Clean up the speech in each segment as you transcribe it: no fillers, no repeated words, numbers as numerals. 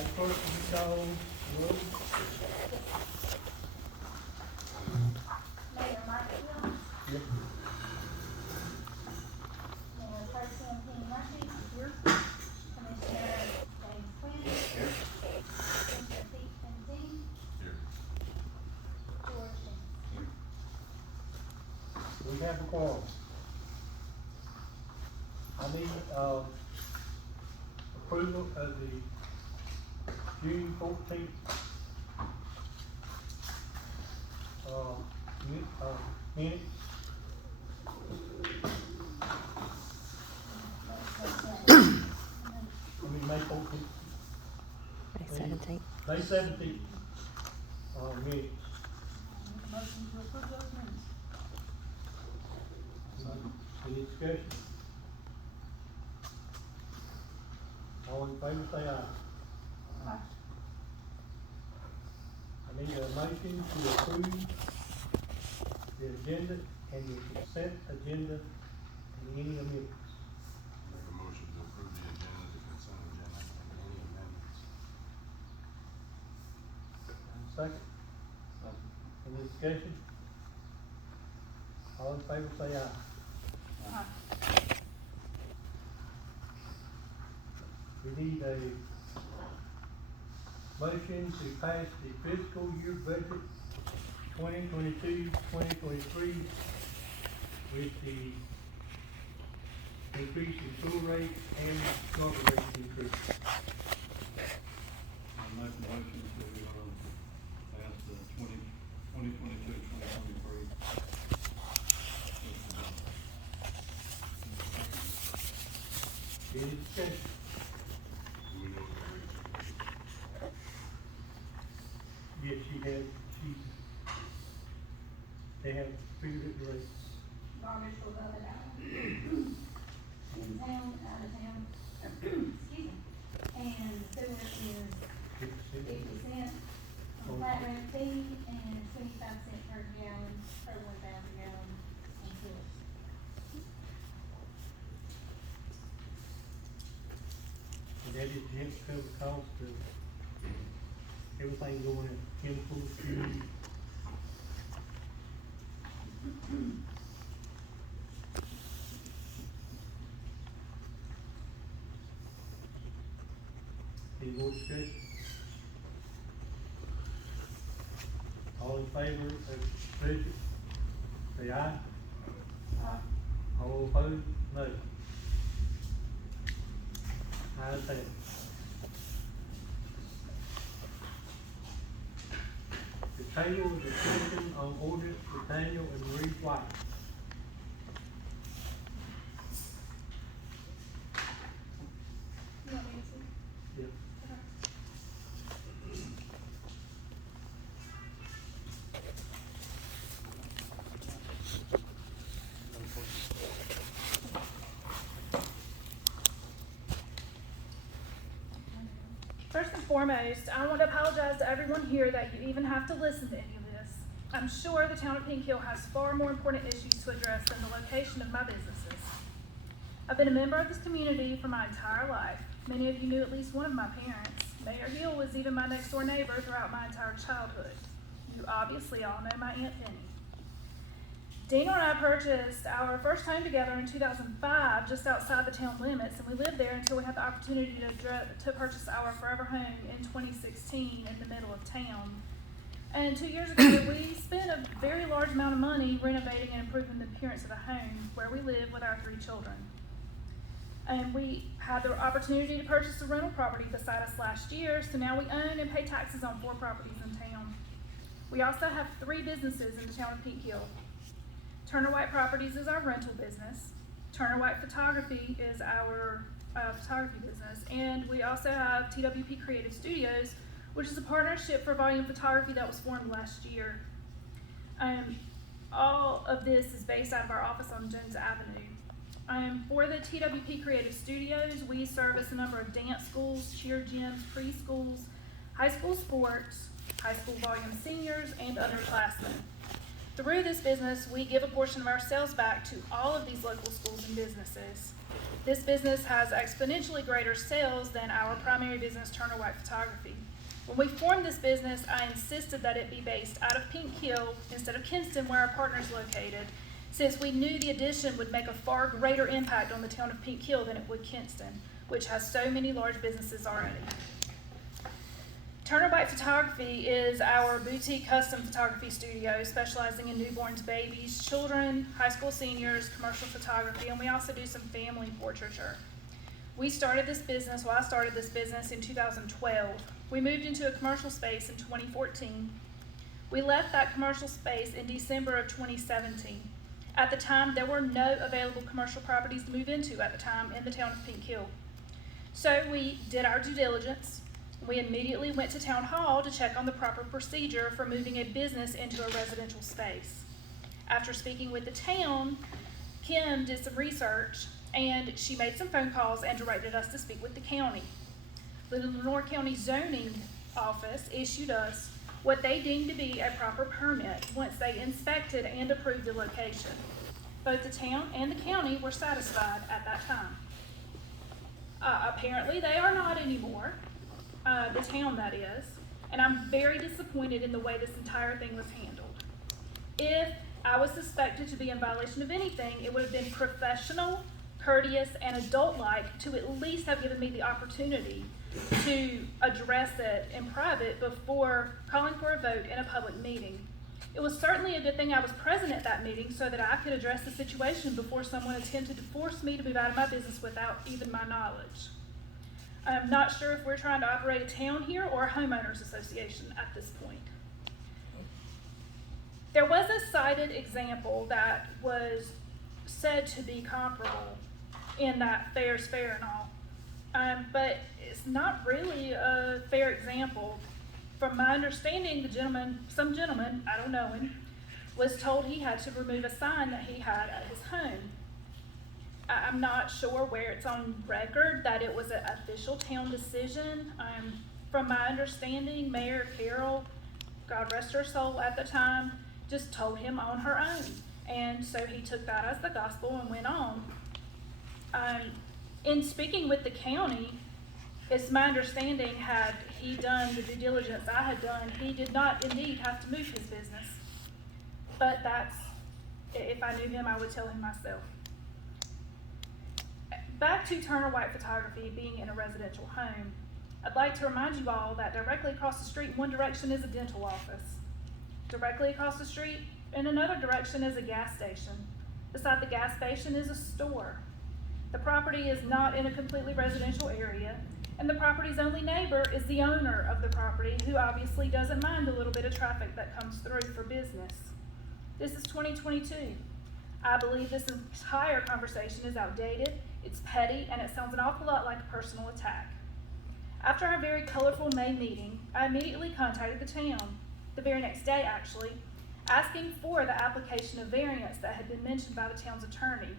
Madam Clerk, will you call the roll? Mayor Mike Hill, Yep. Mayor Pro Tem Penny Murphy. Here. Commissioner James Quinn. Here. Commissioner Pete Penteen. Here. George Shen. We have a quorum. I need, approval of the June 14th, minutes. May 14th. May 17th. May 17th, minutes. Motion to approve those minutes. Any discussion? All in favor, say aye. I need a motion to approve the agenda and the consent agenda and any amendments. Make a motion to approve the agenda, the consent agenda, and any amendments. Second? Any discussion? All in favor, say aye. We need a motion to pass the fiscal year budget 2022-2023 with the increase in fuel rate and carbon rate increase. I make a motion to, pass the 2022-2023. Any discussion? Do we know what the rate Yes, they have figured it right. Garbage will go it out. In town, out of town, excuse me. And sewer is 50 cents on flat rate fee and 25 cents per gallon, per 1,000 gallons on sewer. And that is to help cover the cost of everything going in chemicals, fuel. Any more discussion? All in favor of the budget, say aye. All opposed, no. Ayes have it. The table of discussion on ordinance with Daniel and Marie White. You want me to? Yep. First and foremost, I want to apologize to everyone here that you even have to listen to any of this. I'm sure the town of Pink Hill has far more important issues to address than the location of my businesses. I've been a member of this community for my entire life. Many of you knew at least one of my parents. Mayor Hill was even my next door neighbor throughout my entire childhood. You obviously all know my Aunt Penny. Daniel and I purchased our first home together in 2005, just outside the town limits, and we lived there until we had the opportunity to purchase our forever home in 2016 in the middle of town. And 2 years ago, we spent a very large amount of money renovating and improving the appearance of the home where we live with our 3 children. And we had the opportunity to purchase a rental property beside us last year, so now we own and pay taxes on 4 properties in town. We also have 3 businesses in the town of Pink Hill. Turner White Properties is our rental business. Turner White Photography is our photography business. And we also have TWP Creative Studios, which is a partnership for volume photography that was formed last year. All of this is based out of our office on Jones Avenue. For the TWP Creative Studios, we service a number of dance schools, cheer gyms, preschools, high school sports, high school volume seniors, and underclassmen. Through this business, we give a portion of our sales back to all of these local schools and businesses. This business has exponentially greater sales than our primary business, Turner White Photography. When we formed this business, I insisted that it be based out of Pink Hill instead of Kinston, where our partner is located, since we knew the addition would make a far greater impact on the town of Pink Hill than it would Kinston, which has so many large businesses already. Turner White Photography is our boutique custom photography studio specializing in newborns, babies, children, high school seniors, commercial photography, and we also do some family portraiture. I started this business in 2012. We moved into a commercial space in 2014. We left that commercial space in December of 2017. At the time, there were no available commercial properties to move into at the time in the town of Pink Hill. So we did our due diligence. We immediately went to town hall to check on the proper procedure for moving a business into a residential space. After speaking with the town, Kim did some research and she made some phone calls and directed us to speak with the county. The Lenore County Zoning Office issued us what they deemed to be a proper permit once they inspected and approved the location. Both the town and the county were satisfied at that time. Apparently they are not anymore. The town, that is, and I'm very disappointed in the way this entire thing was handled. If I was suspected to be in violation of anything, it would have been professional, courteous, and adult-like to at least have given me the opportunity to address it in private before calling for a vote in a public meeting. It was certainly a good thing I was present at that meeting so that I could address the situation before someone attempted to force me to move out of my business without even my knowledge. I'm not sure if we're trying to operate a town here or a homeowners association at this point. There was a cited example that was said to be comparable in that fair is fair and all, but it's not really a fair example. From my understanding, some gentleman, I don't know him, was told he had to remove a sign that he had at his home. I'm not sure where it's on record that it was an official town decision. From my understanding, Mayor Carroll, God rest her soul at the time, just told him on her own. And so he took that as the gospel and went on. In speaking with the county, it's my understanding, had he done the due diligence I had done, he did not indeed have to move his business. But if I knew him, I would tell him myself. Back to Turner White Photography being in a residential home, I'd like to remind you all that directly across the street in one direction is a dental office. Directly across the street in another direction is a gas station. Beside the gas station is a store. The property is not in a completely residential area, and the property's only neighbor is the owner of the property, who obviously doesn't mind a little bit of traffic that comes through for business. This is 2022. I believe this entire conversation is outdated, it's petty, and it sounds an awful lot like a personal attack. After our very colorful May meeting, I immediately contacted the town, the very next day actually, asking for the application of variance that had been mentioned by the town's attorney.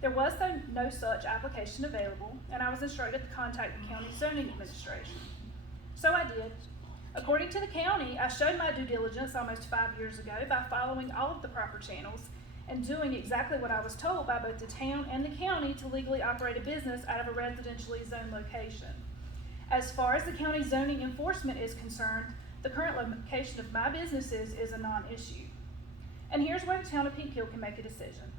There was no such application available, and I was instructed to contact the county zoning administration. So I did. According to the county, I showed my due diligence almost 5 years ago by following all of the proper channels and doing exactly what I was told by both the town and the county to legally operate a business out of a residentially zoned location. As far as the county zoning enforcement is concerned, the current location of my businesses is a non-issue. And here's where the town of Pink Hill can make a decision.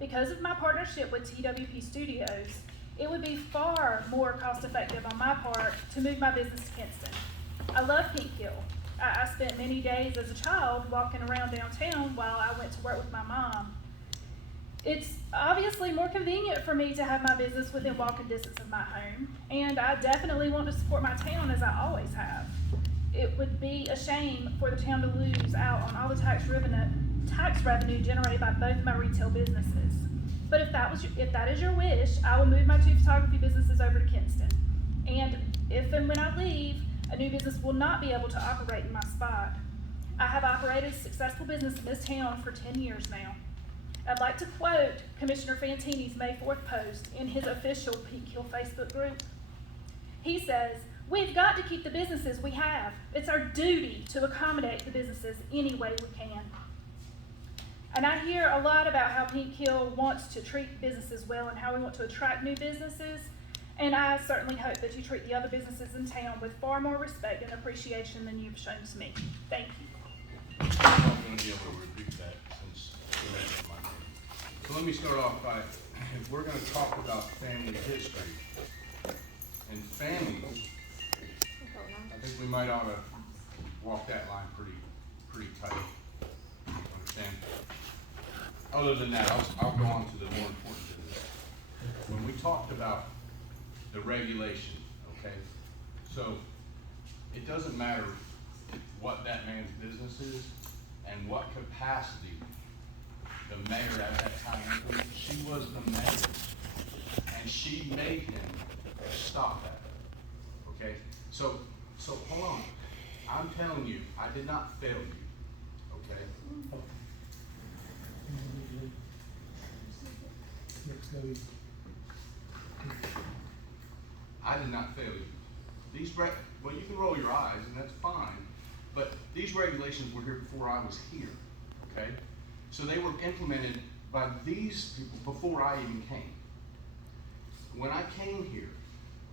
Because of my partnership with TWP Studios, it would be far more cost-effective on my part to move my business to Kinston. I love Pink Hill. I spent many days as a child walking around downtown while I went to work with my mom. It's obviously more convenient for me to have my business within walking distance of my home, and I definitely want to support my town as I always have. It would be a shame for the town to lose out on all the tax revenue generated by both of my retail businesses. But if that is your wish, I will move my 2 photography businesses over to Kinston. And if and when I leave, a new business will not be able to operate in my spot. I have operated a successful business in this town for 10 years now. I'd like to quote Commissioner Fantini's May 4th post in his official Pink Hill Facebook group. He says, "We've got to keep the businesses we have. It's our duty to accommodate the businesses any way we can." And I hear a lot about how Pink Hill wants to treat businesses well and how we want to attract new businesses. And I certainly hope that you treat the other businesses in town with far more respect and appreciation than you've shown to me. Thank you. I'm not gonna be able to repeat that since you mentioned my name. So let me start off by, if we're gonna talk about family history and family, I think we might ought to walk that line pretty tight. Understand? Other than that, I'll go on to the more important business. When we talked about the regulation, okay? So it doesn't matter what that man's business is and what capacity the mayor at that time, she was the mayor, and she made him stop that, okay? So hold on, I'm telling you, I did not fail you, okay? I did not fail you. Well, you can roll your eyes, and that's fine, but these regulations were here before I was here, okay? So they were implemented by these people before I even came. When I came here,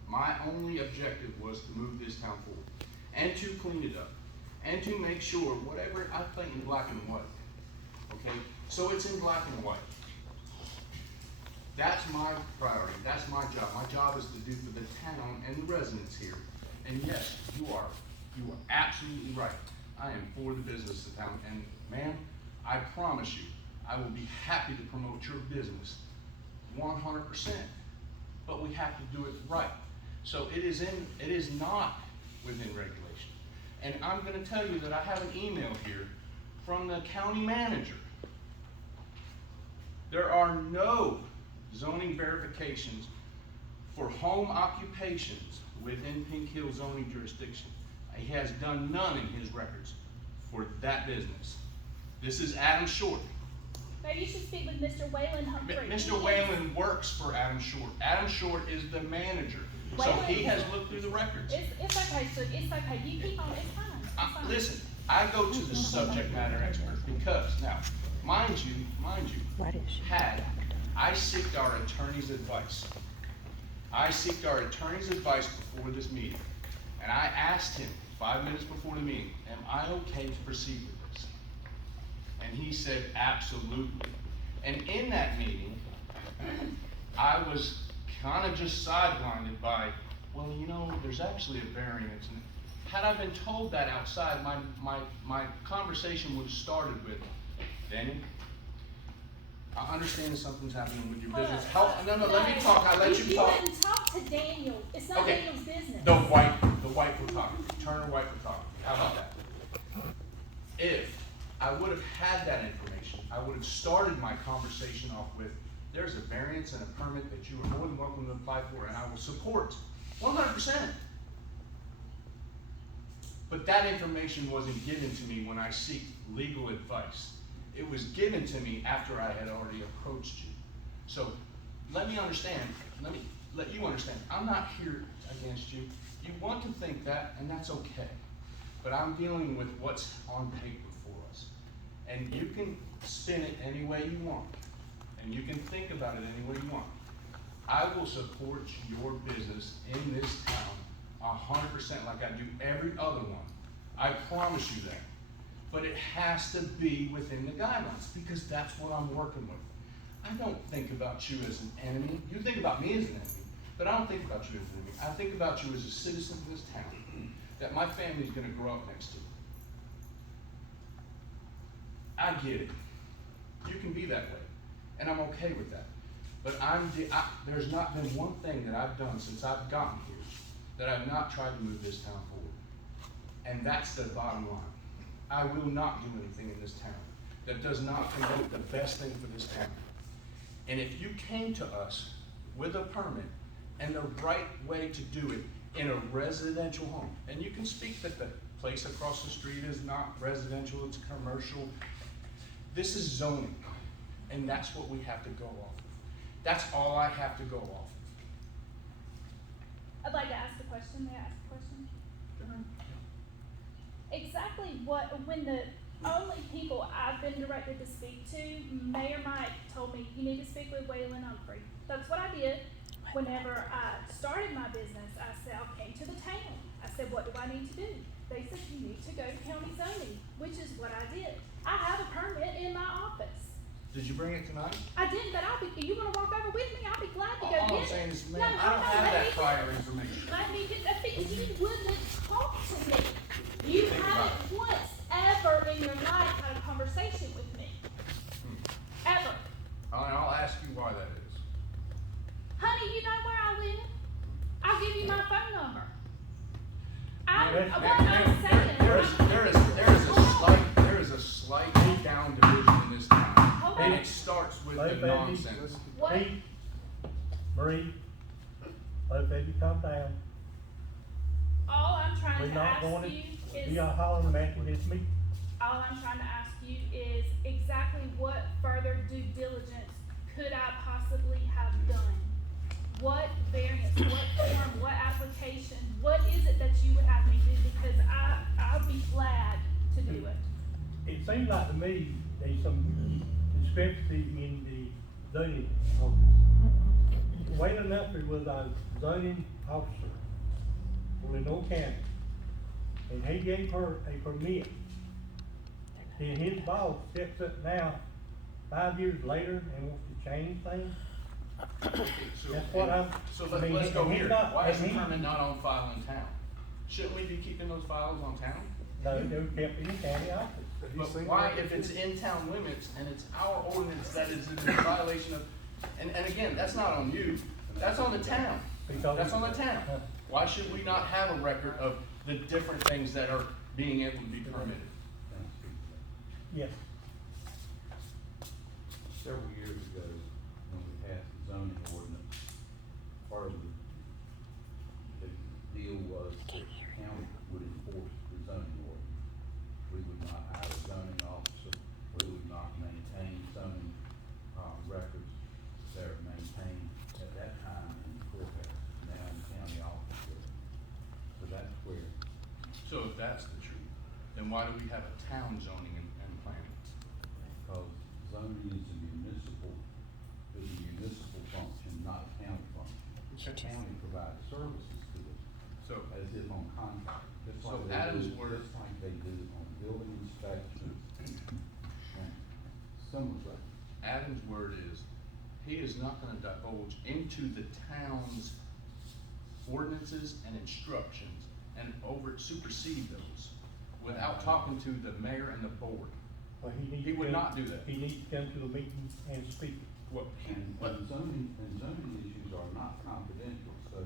my only objective was to move this town forward, and to clean it up, and to make sure whatever I think in black and white, okay? So it's in black and white. That's my priority, that's my job. My job is to do for the town and the residents here. And yes, you are absolutely right. I am for the business of town, and ma'am, I promise you, I will be happy to promote your business 100%, but we have to do it right. So it is not within regulation. And I'm gonna tell you that I have an email here from the county manager. There are no zoning verifications for home occupations within Pink Hill zoning jurisdiction. He has done none in his records for that business. This is Adam Short. Maybe you should speak with Mr. Wayland Humphrey. Mr. Wayland works for Adam Short. Adam Short is the manager. So he has looked through the records. It's okay, sir. It's okay. You keep on. It's fine. It's fine. Listen, I go to the subject matter expert because now, mind you, I seeked our attorney's advice. I seeked our attorney's advice before this meeting. And I asked him 5 minutes before the meeting, am I okay to proceed with this? And he said, absolutely. And in that meeting, I was kind of just sidelined by, well, you know, there's actually a variance. And had I been told that outside, my conversation would have started with, Danny, I understand something's happening with your business. No, let me talk. I let you talk. You didn't talk to Daniel. It's not Okay. Daniel's business. The white we're talking. Turner White we're talking. How about that? If I would have had that information, I would have started my conversation off with, there's a variance and a permit that you are more than welcome to apply for, and I will support 100%. But that information wasn't given to me when I seek legal advice. It was given to me after I had already approached you. So let me understand, let you understand, I'm not here against you. You want to think that, and that's okay. But I'm dealing with what's on paper for us. And you can spin it any way you want. And you can think about it any way you want. I will support your business in this town 100% like I do every other one. I promise you that. But it has to be within the guidelines because that's what I'm working with. I don't think about you as an enemy. You think about me as an enemy, but I don't think about you as an enemy. I think about you as a citizen of this town that my family's gonna grow up next to. I get it. You can be that way, and I'm okay with that. But there's not been one thing that I've done since I've gotten here that I've not tried to move this town forward. And that's the bottom line. I will not do anything in this town that does not promote the best thing for this town. And if you came to us with a permit and the right way to do it in a residential home, and you can speak that the place across the street is not residential, it's commercial. This is zoning, and that's what we have to go off of. That's all I have to go off of. I'd like to ask a question. May I ask a question? Exactly when the only people I've been directed to speak to, Mayor Mike told me, you need to speak with Waylon Humphrey. That's what I did. Whenever I started my business, I said, I came to the town. I said, what do I need to do? They said, you need to go to county zoning, which is what I did. I have a permit in my office. Did you bring it tonight? I didn't, but you wanna walk over with me? I'll be glad to go get it. All I'm saying is, No, ma'am, I don't no, have let that me- prior information. Let me get that, because you wouldn't talk to me. You haven't once ever in your life had a conversation with me. Ever. I'll ask you why that is. Honey, you know where I live? I'll give you my phone number. Ma'am, What I'm saying. There is a slight down division in this town, Hold and on. it starts with Both the of you- nonsense. What? Pete, Marie, both of you calm down. All I'm We're trying to not ask going you to is, be a hollering match in this meeting. all I'm trying to ask you is exactly what further due diligence could I possibly have done? What variance, what form, what application, what is it that you would have me do? Because I'll be glad to do it. It seems like to me, there's some discrepancy in the zoning office. Waylon Humphrey was our zoning officer for Lenore County, and he gave her a permit. Then his boss steps up now, 5 years later, and wants to change things. That's what So I mean, let's go and he's here. not- Why is the and he- permit not on file in town? Shouldn't we be keeping those files on town? No, they were kept in the county office. But why, if it's in town limits and it's our ordinance that is in violation of, and again, that's not on you, that's on the town. Because- That's on the town. Why should we not have a record of the different things that are being able to be permitted? Yes, Several years ago, when we passed the zoning ordinance, part of the deal was the county would enforce the zoning ordinance. We would not hire a zoning officer, we would not maintain zoning, records that are maintained at that time in the courthouse, now in the county office building. So that's where, So if that's the truth, then why do we have a town zoning and planning? because zoning is a municipal function, not a county function. The county provides services to it, So, as if on contract, just So like they Adam's do, word- just like they do on building inspections and similar things. Adam's word is, he is not gonna divulge into the town's ordinances and instructions and supersede those without talking to the mayor and the board. but he needs. He would to- not do that. He needs to come to the meeting and speak. What, And zoning issues are not confidential, so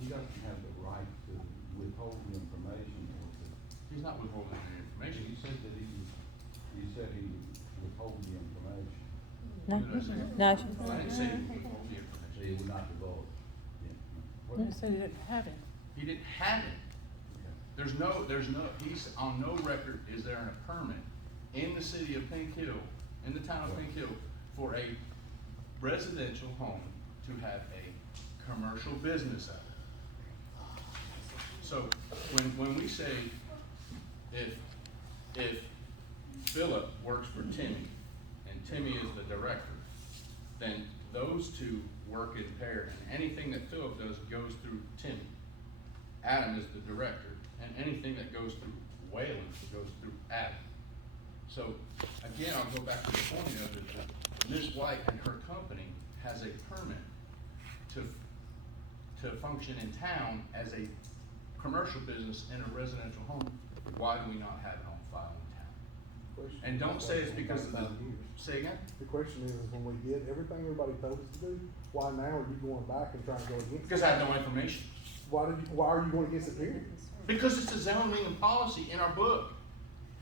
he doesn't have the right to withhold the information or to. he's not withholding any information. He said that he said he would withhold the information, No, What did I say? no. I didn't say he would withhold the so information. he would not divulge. Yeah. No. said he didn't have it. He didn't have it. There's no, he's on no record, is there a permit in the city of Pink Hill, in the town of Pink Hill, for a residential home to have a commercial business at it. So, when we say, if Philip works for Timmy, and Timmy is the director, then those two work in pair, and anything that Philip does goes through Timmy. Adam is the director, and anything that goes through Wayland goes through Adam. So, again, I'll go back to the point of it, that Ms. White and her company has a permit to function in town as a commercial business in a residential home. Why do we not have it on file in town? And don't say it's because of the, say again? The question is, when we did everything everybody told us to do, why now are you going back and trying to go against it? Because I have no information. Why are you going against it, period? Because it's a zoning and policy in our book.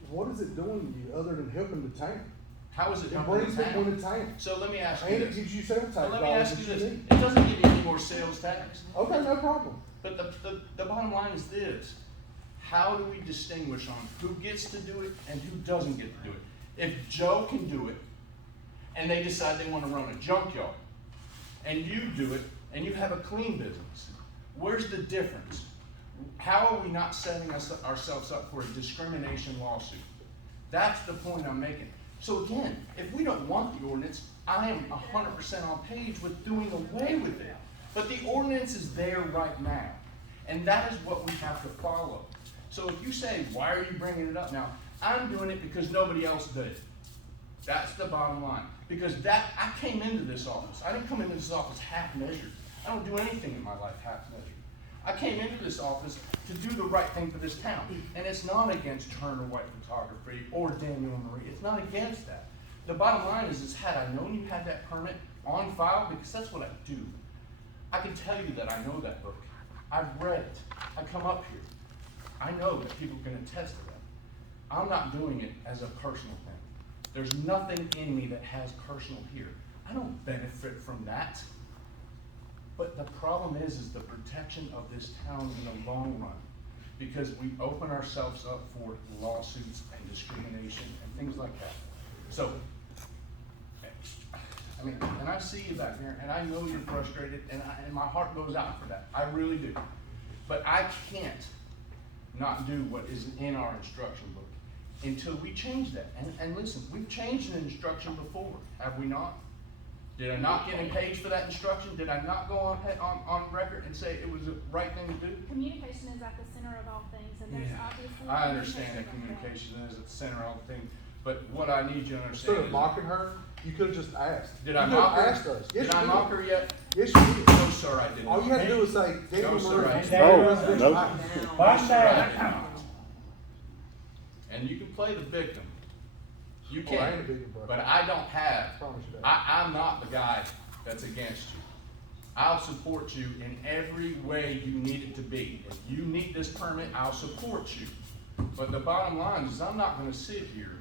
What is it doing to you other than helping the town? How is it It helping brings the people town? to town. So let me ask you And it this. gives you sales tax So let me dollars ask you that this. you need. It doesn't give you any more sales tax. Okay, no problem. But the bottom line is this: how do we distinguish on who gets to do it and who doesn't get to do it? If Joe can do it, and they decide they want to run a junkyard, and you do it, and you have a clean business, where's the difference? How are we not setting ourselves up for a discrimination lawsuit? That's the point I'm making. So again, if we don't want the ordinance, I am 100% on page with doing away with it. But the ordinance is there right now, and that is what we have to follow. So if you say, why are you bringing it up now? I'm doing it because nobody else did it. That's the bottom line. Because I came into this office. I didn't come into this office half measured. I don't do anything in my life half measured. I came into this office to do the right thing for this town. And it's not against Turner White Photography or Daniel and Marie. It's not against that. The bottom line is had I known you had that permit on file, because that's what I do. I can tell you that I know that book. I've read it. I come up here. I know that people can attest to that. I'm not doing it as a personal thing. There's nothing in me that has personal here. I don't benefit from that. But the problem is the protection of this town in the long run. Because we open ourselves up for lawsuits and discrimination and things like that. So, I mean, and I see you back there, and I know you're frustrated, and my heart goes out for that. I really do. But I can't not do what is in our instruction book until we change that. And listen, we've changed an instruction before, have we not? Did I not get engaged for that instruction? Did I not go on record and say it was the right thing to do? Communication is at the center of all things, and there's obviously. I understand that communication is at the center of all things, but what I need you to Instead understand of is. mocking her, you could have just asked. Did I You could have mock her? asked us. Yes, Did I you mock did. her yet? Yes, you did. No, sir, I did not. All you had to do was say, Daniel No, sir, Marie. I did not. Daniel No, Marie. Bottom Sir, I down. did not. And you can play the victim. You Oh, I ain't a can, victim, brother. but I don't have. I promise you that. I'm not the guy that's against you. I'll support you in every way you need it to be. If you need this permit, I'll support you. But the bottom line is I'm not gonna sit here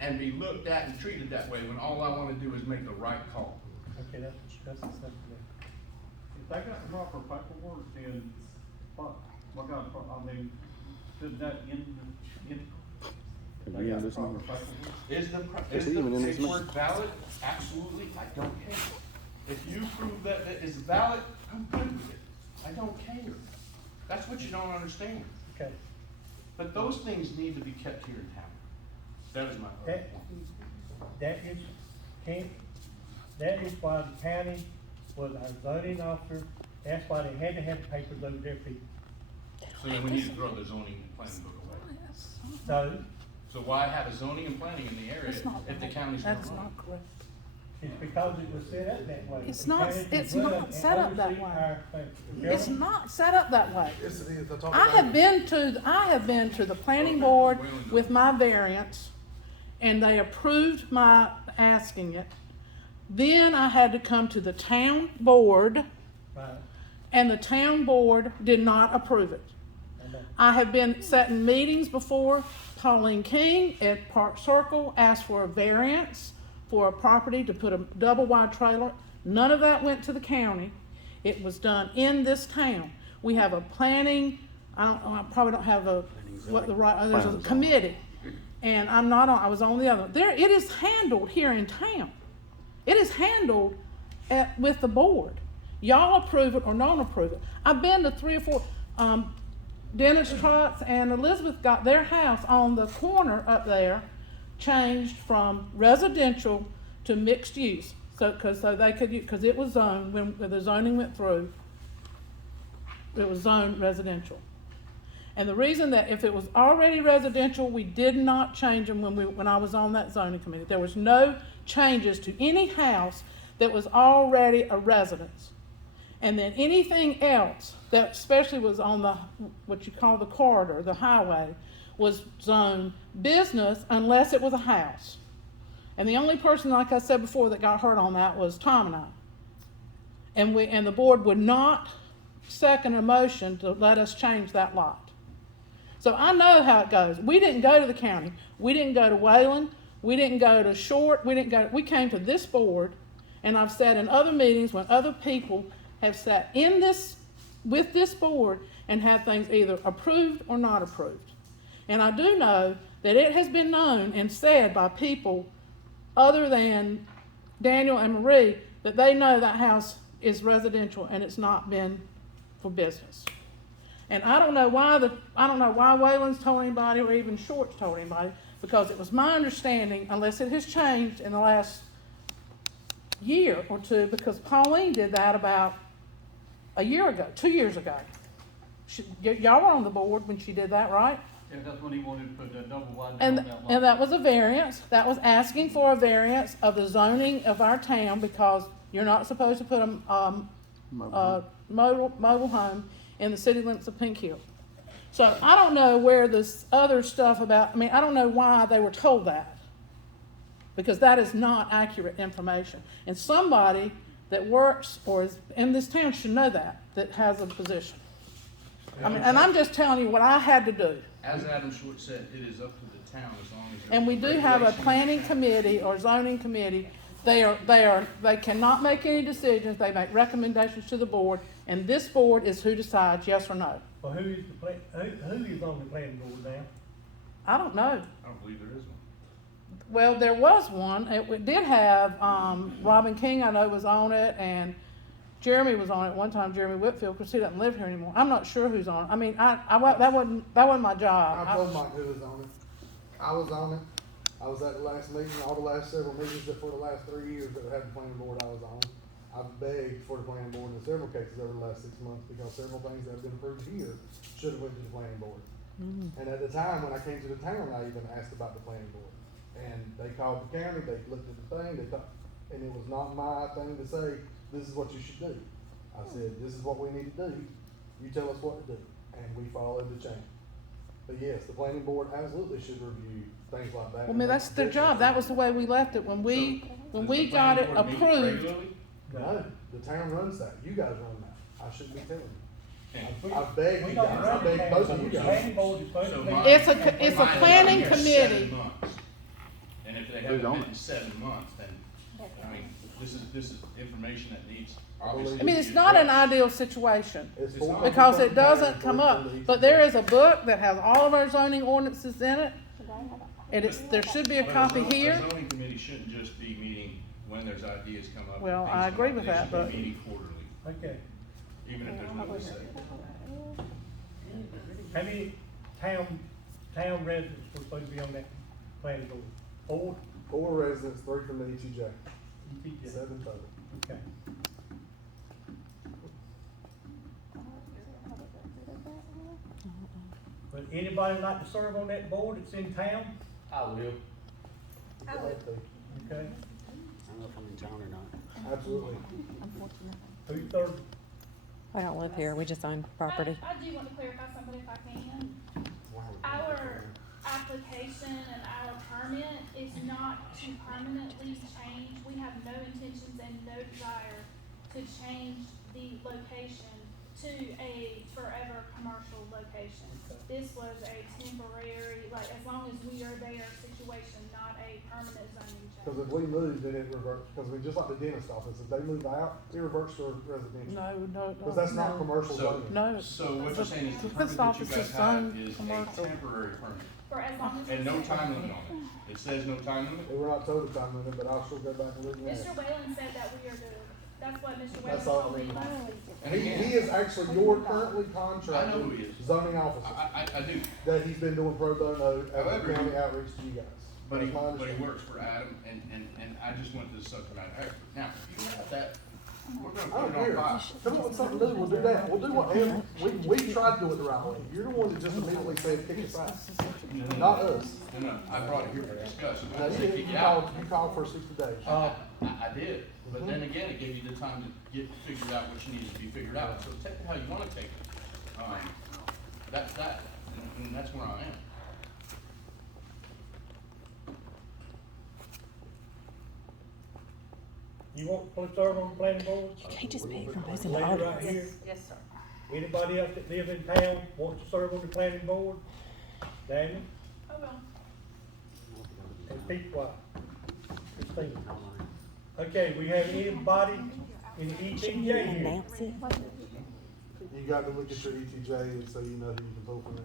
and be looked at and treated that way when all I wanna do is make the right call. Okay, that's acceptable. If they got the proper paperwork, then what kind of, I mean, should that in? Is he in this number? Is the Is he even in this paperwork valid? Absolutely, I don't care. If you prove that it is valid, I'm good with it. I don't care. That's what you don't understand. Okay, But those things need to be kept here in town. That is my that, point. that is why the county was our zoning officer. That's why they had to have the papers over their feet. So then we need to throw the zoning and planning book away. So, why have a zoning and planning in the area if the county's gonna That's run? not correct. it's because it was set up that way. It's The not- county it's can run not and set up that oversee way. our thing. It's Carol? not set up that way. Yes, it is. I talked I about have it. been to the planning board with my variance, and they approved my asking it. Then I had to come to the town board, Right, and the town board did not approve it. I know. I have been sat in meetings before. Pauline King at Park Circle asked for a variance for a property to put a double wide trailer. None of that went to the county. It was done in this town. We have a planning, I probably don't have there's a committee. And I was on the other. It is handled here in town. It is handled with the board. Y'all approve it or don't approve it. I've been to 3 or 4, Dennis Trotz and Elizabeth got their house on the corner up there changed from residential to mixed use. Because it was zoned, when the zoning went through, it was zoned residential. And the reason that if it was already residential, we did not change them when I was on that zoning committee. There was no changes to any house that was already a residence. And then anything else that especially was on what you call the corridor, the highway, was zoned business unless it was a house. And the only person, like I said before, that got hurt on that was Tom and I. And the board would not second a motion to let us change that lot. So I know how it goes. We didn't go to the county. We didn't go to Wayland. We didn't go to Short. We came to this board, and I've sat in other meetings when other people have sat with this board and had things either approved or not approved. And I do know that it has been known and said by people other than Daniel and Marie that they know that house is residential and it's not been for business. And I don't know why Wayland's told anybody or even Short's told anybody, because it was my understanding, unless it has changed in the last year or two, because Pauline did that about a year ago, 2 years ago. Y'all were on the board when she did that, right? Yeah, that's when he wanted to put that double wide down And, that lot. and that was a variance, that was asking for a variance of the zoning of our town, because you're not supposed to put a mobile home in the city limits of Pink Hill. So I don't know where this other stuff about, I mean, I don't know why they were told that, because that is not accurate information. And somebody that works or is in this town should know that has a position. I mean, and I'm just telling you what I had to do. As Adam Short said, it is up to the town as long as. there's And we do have a regulation. planning committee or zoning committee. They cannot make any decisions. They make recommendations to the board, and this board is who decides yes or no. Well, who is who is on the planning board now? I don't know. I don't believe there is one. Well, there was one. It did have, Robin King, I know, was on it, and Jeremy was on it one time, Jeremy Whitfield, because he doesn't live here anymore. I'm not sure who's on it. I mean, that wasn't my job. I told Mike who was on it. I was on it. I was at the last meeting, all the last several meetings, except for the last 3 years that we had the planning board I was on. I've begged for the planning board in several cases over the last 6 months, because several things that have been approved here should have went to the planning board. And at the time, when I came to the town, I even asked about the planning board. And they called the county, they looked at the thing, and it was not my thing to say, this is what you should do. I said, this is what we need to do, you tell us what to do, and we followed the chain. But yes, the planning board absolutely should review things like that. Well, I mean, that's their job. That was the way we left it when we Does the got it planning board meet approved. regularly? No, the town runs that, you guys run that, I shouldn't be telling you. Okay. I begged We you don't guys, I run the begged both of planning you board. The guys. planning board is supposed to So be. mine- It's a mine has planning been here committee. 7 months. And if they Who's haven't on met it? in 7 months, then, I mean, this is information that needs, I obviously. I mean, to it's be not an addressed. ideal situation, It's It's for- not. because it doesn't come up. But there is a book that has all of our zoning ordinances in it, and there should be a But copy a here. zoning committee shouldn't just be meeting when there's ideas come up. Well, and I things agree come up. with that, They but- should be meeting quarterly, Okay, even if there's no say. how many town residents were supposed to be on that planning board? 4 residents, 3 from the ETJ, ETJ. 7 total. Okay. Would anybody like to serve on that board that's in town? I will. Okay, I don't know if I'm in town or not. Absolutely. who's third? I don't live here, we just own property. I do want to clarify something if I can. Our application and our permit is not to permanently change. We have no intentions and no desire to change the location to a forever commercial location. This was a temporary, like, as long as we are there situation, not a permanent zoning Cause change. if we move, then it reverts, cause we, just like the dentist office, if they move out, it reverts to residential. No. Cause that's not no. commercial So- zoning. No. So what you're saying is the The permit that office you guys is have zoned is a commercial. temporary permit, For as long as. and it's no there. time limit on it. It says no time limit? We're not told the time limit, but I'll still go back and look at Mr. it. Whalen said that we are good. That's what Mr. Whalen That's all told I me mean. last week. And He again, is actually your currently I know contracted who he is. zoning officer, I do, that he's been doing pro bono as a However, county outreach to you guys. but he That's my understanding. works for Adam, and I just went to the subject matter expert. Now, if you have that, we're I gonna don't put it care. on file. Come up with something new, we'll do that. We'll do whatever. We tried to do it the right way. You're the one that just immediately said, kick it back. Not us. No, I brought it here for discussion, Now, I you said did, kick you it out. called for 60 days. I did, but then again, it gave you the time to get, figured out what you needed to be figured out, so take it how you wanna take it. That's that, and that's where I am. You want to serve on the planning board? You can't just pick from who's in Lady the right audience. here. Yes, sir. Anybody else that live in town wants to serve on the planning board? Daniel? Oh, well. And Pete White. Christina. Okay, we have anybody in the ETJ here? Announce it. You got to look at your ETJ and so you know who you can pull from it.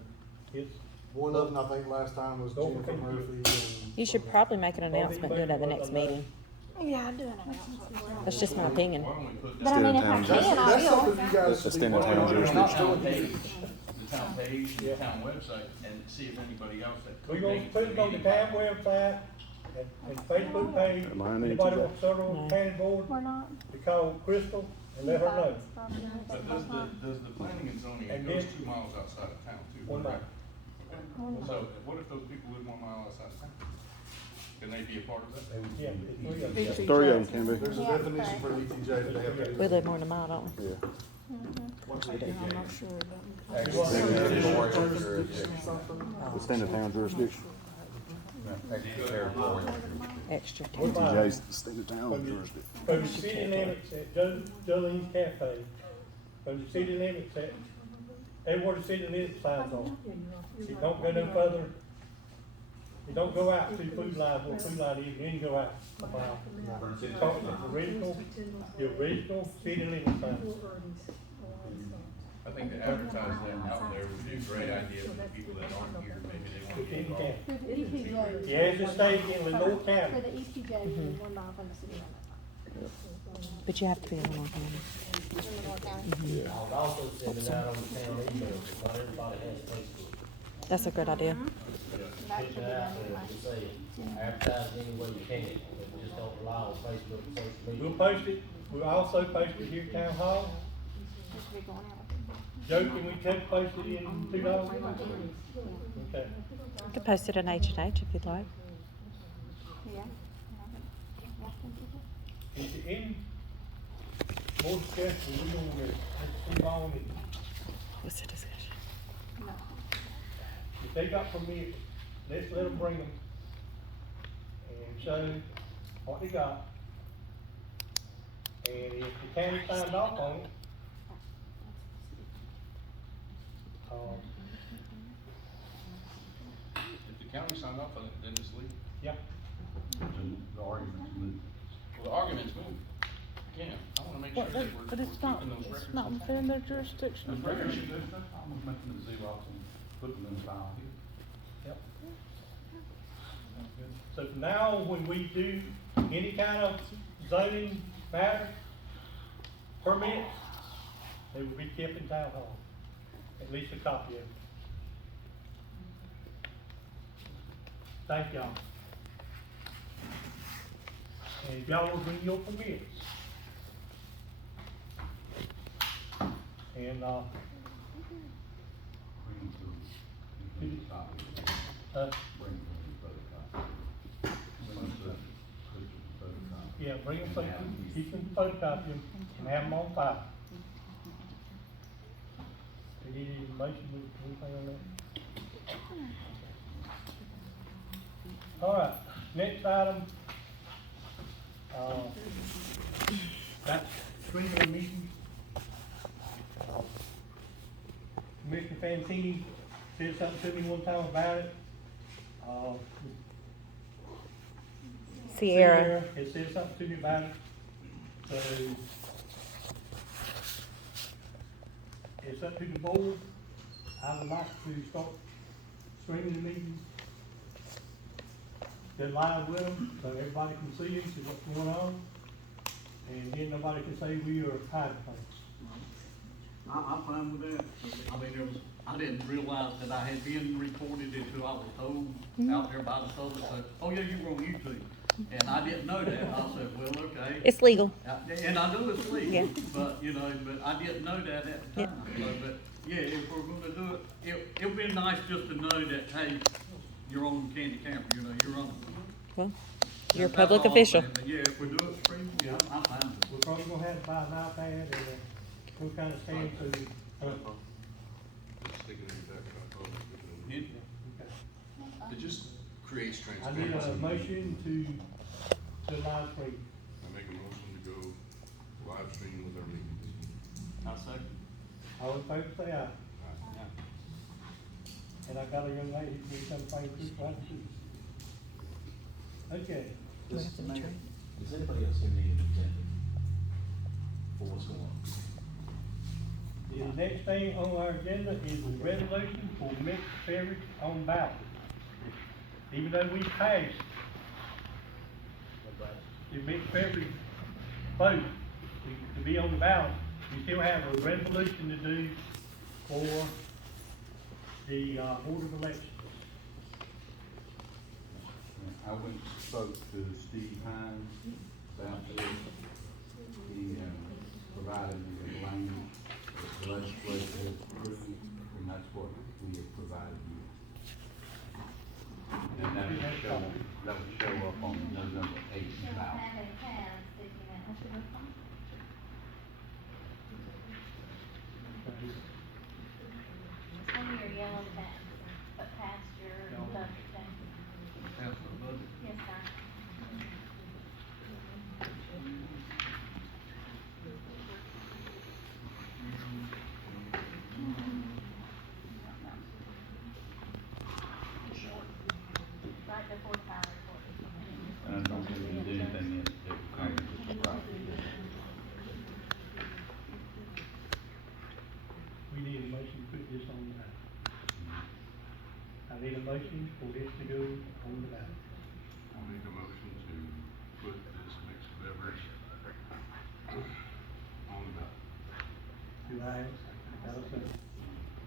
Yes. One of them, I think, last time was Go for Jennifer it. Murphy. And You should probably make an announcement, do it at the next meeting. Yeah, I do an announcement. That's just my opinion. Why don't we put But I that? mean, if I Stay in can, I That's will. something you guys That's should just be in the working town on. You're not jurisdiction. doing it. The the town page, and Yeah. the town website, and see if anybody else that We're could gonna make it put to it the on the meeting. town website and Facebook page. Am I on Anybody it? wants to serve on the county board, We're not. to call Crystal and let her know. But does the planning and zoning, it And goes then- 2 miles outside of town too, 1 correct? mile. Okay. So what if those people live 1 mile outside of town? Can they be a part of that? Yeah, it's 3 of them. ETJ. 3 of them can be. There's a Yeah, definition for ETJ that they have to do. We live more than a mile, don't we? Yeah. I'm not sure. Within the town jurisdiction. Extra. What about- ETJ's the state of town jurisdiction. From the city limits at Jolene's Cafe, from the city limits at, everywhere the city limits signs on. It don't go no further, it don't go out to food line, where food line is, then go out a mile. Talking the original city limit sign. I think to advertise that out there would be a great idea for the people that aren't here, maybe they want to Within get the involved. county. For the ETJ. Yeah, it's a state in Lenore For County. the ETJ, we're not from the city limit. But you have to be in Lenore County. Lenore County. I'll also send it out on the town email, because not everybody has Facebook. That's a good idea. That should Send be it out done there, anyway. just say, advertise any way you can, but just don't rely on Facebook and social media. We'll post it, we'll also post it here at Town Hall. It should be going out. Joe, can we post it in $2? Okay. You could post it in H&H if you'd like. Yeah. Is there any more discussion, we gonna let's move on and What's the discussion? No. if they got permit, let's let them bring them and show what they got. And if the county signed off on it, If the county signed off on it, then it's legal. yeah, The argument's moot. Well, the argument's moved. Again, I wanna make sure that we're But it's not, keeping those records. it's not on within file. their jurisdiction. There's no problem with making the Xerox and putting them in file here. yep. So from now, on, when we do any kind of zoning matter, permits, they will be kept in town hall, at least a copy of it. Thank y'all. And if y'all will bring your permits. And, Bring them to, you can copy. Bring them to photocopy. Bring them to photocopy. yeah, bring them, keep them photocopy them, and have them on file. Do you need any motion with anything on that? All right, next item, that's regular meeting. Commissioner Fantini said something to me one time about it. Sierra. Has said something to me about it, so it's up to the board. I would like to start streaming the meetings. They're live with them, so everybody can see them, see what's going on, and then nobody can say we are hiding things. I'm fine with that. I mean, I didn't realize that I had been recorded until I was told out there by the public, that, oh yeah, you were on YouTube. And I didn't know that. I said, well, okay. It's legal. And I know it's legal, Yeah. but, you know, but I didn't know that at the Yep. time. So, but, yeah, if we're gonna do it, it'd be nice just to know that, hey, you're on Candy Camper, you know, you're on. Well, you're a That's public all I'm official. saying. But yeah, if we do it streaming, yeah, I'm fine with it. We're probably gonna have to buy an iPad and some kind of stand to, Just stick it in your back pocket. Yeah. okay. It just creates I need transparency. a motion to live stream. I make a motion to go live stream with our meetings. I second. All in favor, say aye. Yeah. And I got a young lady who needs something to right to. Okay, Does anybody else have any agenda for what's going on? the next thing on our agenda is the resolution for mixed beverage on ballot. Even though we passed the mixed beverage vote to be on the ballot, we still have a resolution to do for the, Board of Elections. I went and spoke to Steve Hines about this. He, provided me with language that the legislature has approved, and that's what we have provided you. And that would show up on November 8th ballot. Have a tab, sticky note. It's one of your yellow tabs, but past your Yellow. budget thing. That's the budget. Yes, sir. Right before fire report. And I don't think there's anything in it that would come as a surprise. We need a motion to put this on the ballot. I need a motion for this to go on the ballot. I'll make a motion to put this mixed beverage on the ballot. Do I have a second? Got a second.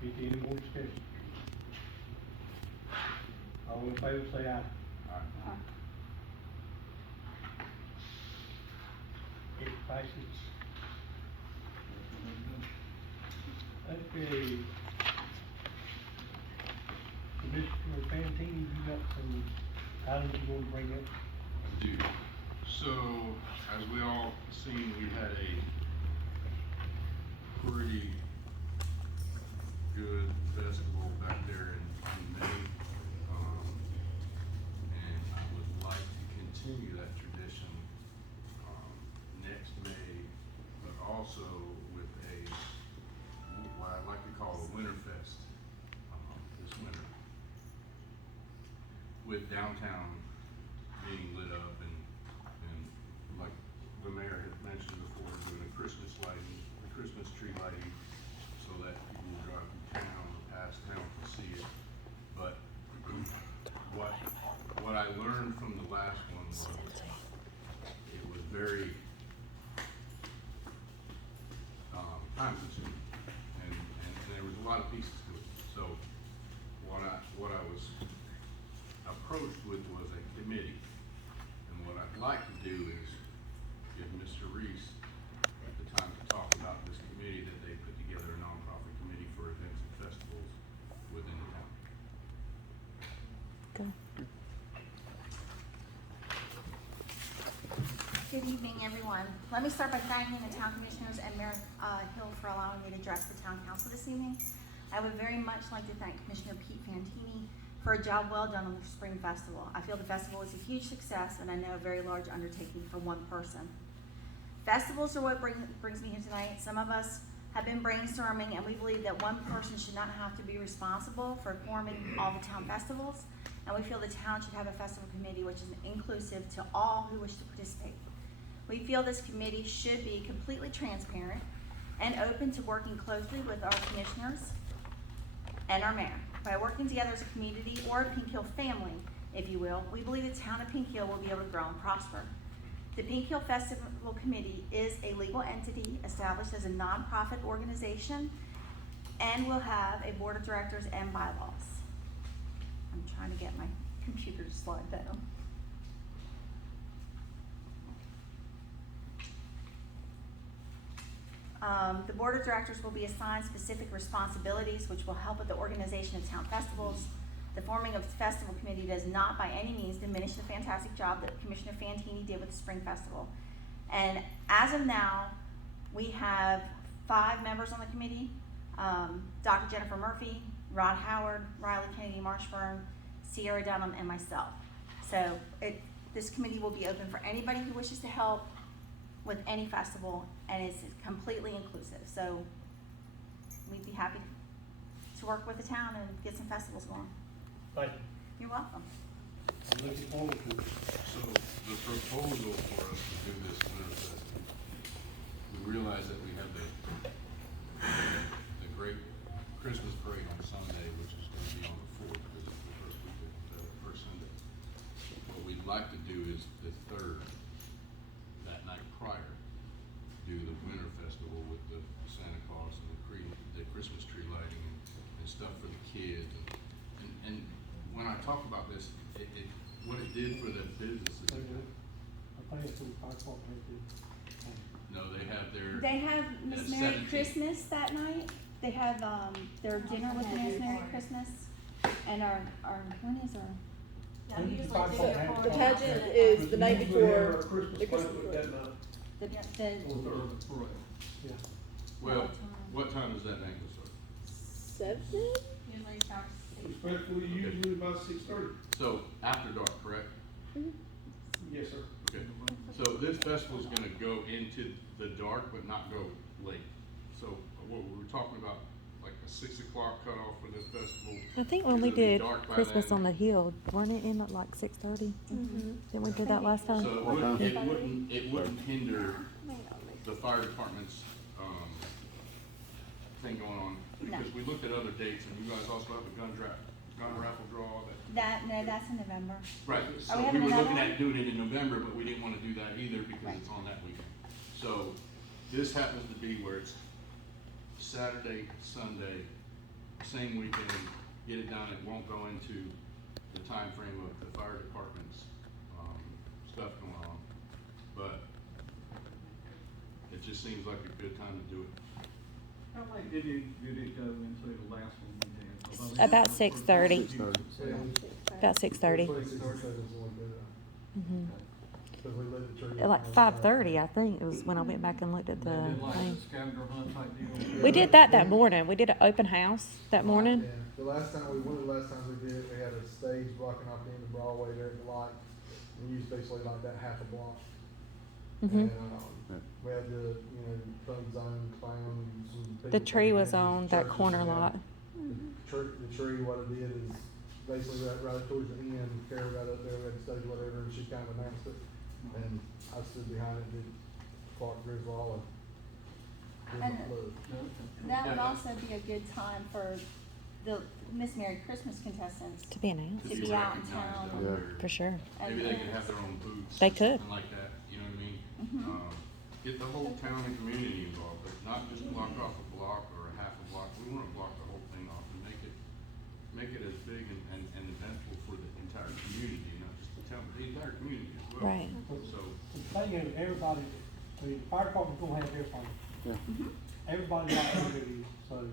Is there any more discussion? All in favor, say aye. It passes. Okay. Commissioner Fantini, you got some items you want to bring up? I do. So, as we all seen, we had a pretty good festival back there in May. And I would like to continue that tradition, next May, but also with what I like to call a Winterfest, this winter. With downtown being lit up and like the mayor had mentioned before, doing a Christmas lighting, a Christmas tree lighting, so that people who drive through town or past town can see it. But what I learned from the last one was, it was very, time consuming, and there was a lot of pieces to it. So what I was approached with was a committee, and what I'd like to do is give Mr. Reese the time to talk about this committee that they put together, a nonprofit committee for events and festivals within the town. Good evening, everyone. Let me start by thanking the town commissioners and Mayor Hill for allowing me to address the town council this evening. I would very much like to thank Commissioner Pete Fantini for a job well done on the Spring Festival. I feel the festival is a huge success, and I know a very large undertaking for one person. Festivals are what brings me here tonight. Some of us have been brainstorming, and we believe that one person should not have to be responsible for forming all the town festivals, and we feel the town should have a festival committee which is inclusive to all who wish to participate. We feel this committee should be completely transparent and open to working closely with our commissioners and our mayor. By working together as a community or a Pink Hill family, if you will, we believe the town of Pink Hill will be able to grow and prosper. The Pink Hill Festival Committee is a legal entity established as a nonprofit organization and will have a board of directors and bylaws. I'm trying to get my computer to slide down. The board of directors will be assigned specific responsibilities which will help with the organization of town festivals. The forming of the festival committee does not by any means diminish the fantastic job that Commissioner Fantini did with the Spring Festival. And as of now, we have 5 members on the committee, Dr. Jennifer Murphy, Rod Howard, Riley Kennedy Marshburn, Sierra Dunham, and myself. So this committee will be open for anybody who wishes to help with any festival, and it's completely inclusive. So we'd be happy to work with the town and get some festivals going. Thank you. You're welcome. I'm looking forward to it. So the proposal for us to do this winter festival, we realize that we have the great Christmas parade on Sunday, which is gonna be on the 4th, because it's the first weekend, first Sunday. What we'd like to do is the 3rd, that night prior, do the winter festival with the Santa Claus and the Christmas tree lighting and stuff for the kids, and when I talk about this, what it did for the businesses. I think it's the fire department. No, they have their. They have Miss at Merry 17. Christmas that night. They have, their dinner with Miss Merry Christmas. And our, when is our? The pageant is the night before the Christmas The, Yeah. Well, what time does that banquet start? 7? usually starts. Respectfully, usually about 6:30. So after dark, correct? Yes, sir. Okay. So this festival is gonna go into the dark, but not go late. So what we're talking about, like a 6 o'clock cutoff for this festival. I think when we It'll be did dark by Christmas then. on the Hill, weren't it in at like 6:30? Didn't we do that last time? So it wouldn't hinder the fire department's, thing going on. Because we looked at other dates, and you guys also have a gun raffle draw that. No, that's in November. Right, Are so we we having were another looking one? at doing it in November, but we didn't wanna do that either because Right. it's on that weekend. So this happens to be where it's Saturday, Sunday, same weekend, get it done. It won't go into the time frame of the fire department's, stuff going on. But it just seems like a good time to do it. How late did it go into the last one we had? About 6:30. About 6:30. 26 seconds when we did Mhm. that. 'Cause we lit the tree. At like 5:30, I think, it was when I went back and looked at They the did like thing. a scavenger hunt type deal. We did that morning. We did an open house that morning. Yeah, the last time one of the last times we did it, we had a stage blocking off the end of Broadway there at the light. We used basically like that half a block. Mhm. And, we had the, fun zone, clown, some people. The tree was coming in, on that churches corner and that. lot. The tree, what it did is basically right towards the end, Carol got up there, ready to stage whatever, and she kind of announced it. And I stood behind it, did Clark Griswold and did my And- look. That would also be a good time for the Miss Merry Christmas contestants To be announced. to be out in town. recognized out there. For sure. Maybe they could have their own booths. They or could. Something like that, you know what I mean? Mhm. Get the whole town and community involved, but not just block off a block or a half a block. We wanna block the whole thing off and make it as big and eventful for the entire community, not just the town, but the entire community as well. Right. So, The thing is, everybody, I mean, the fire department's gonna have their fun. Everybody likes what it is, so,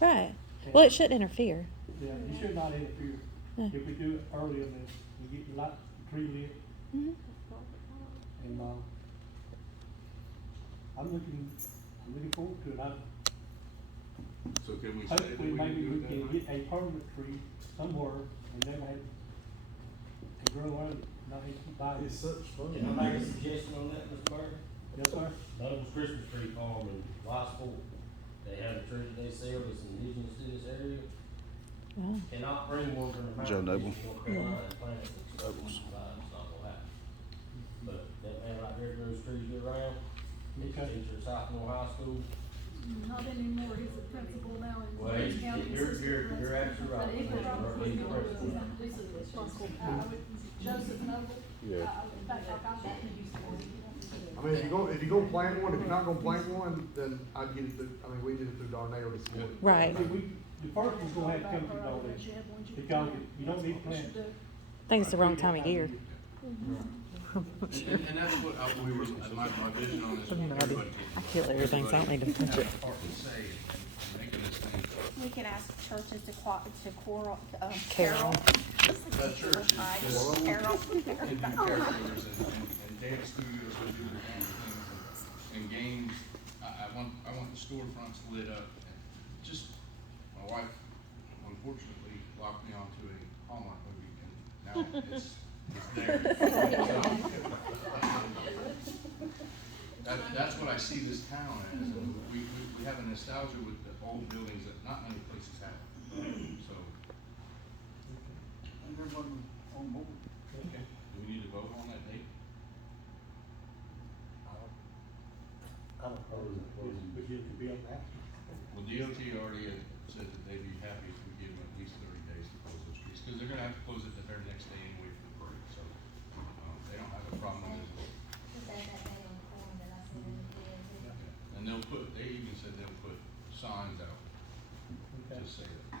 Right. Well, it shouldn't interfere. yeah, you should not interfere. Yeah. If we do it earlier, then we get the light, the tree lit, Mhm. and, I'm looking forward to it. so can we say that Hopefully, we can maybe do we it that can night? get a permanent tree somewhere and never have to grow out, not have to buy it. It's such fun. Can I make a suggestion on that, Mr. Mayor? Yes, sir. Douglas Christmas Tree Farm in Wiceport, they have a tree they sell that's indigenous to this area. Wow. Cannot bring one from the Joe mountains Noble. of North Carolina and plant it. It's not gonna happen. But that man right there grows trees year round. He's a Okay. teacher at Sophomore High School. Not anymore, he's a principal now in Well, Orange County. you're absolutely right. But he could probably He's go a to principal. Joseph Noble. Yeah. In fact, I got that in Houston. I mean, if you're gonna plant one, if you're not gonna plant one, then I'd get it through, we did it through Darnell this morning. Right. See, the first one's gonna have to come through all this, because you don't need to plant. I think it's the wrong time of year. And that's what we were, my vision on this. I have no idea. everybody- I kill everything, so I don't need to touch it. have a part to say in making this thing. We could ask churches to choral, Carol. The church is just Carol. and do characters and dance studios would do their own things and games. I want the storefronts lit up. And just, my wife unfortunately locked me onto a Hallmark movie and now it's there. That's what I see this town as. We have a nostalgia with the old buildings that not many places have. So, And everybody was on board. okay, do we need to vote on that date? But you could be on that. Well, DOT already had said that they'd be happy if we give them at least 30 days to close those streets, because they're gonna have to close it the very next day anyway for the parade, so, they don't have a problem with it. And they even said they'll put signs out to Okay. say that.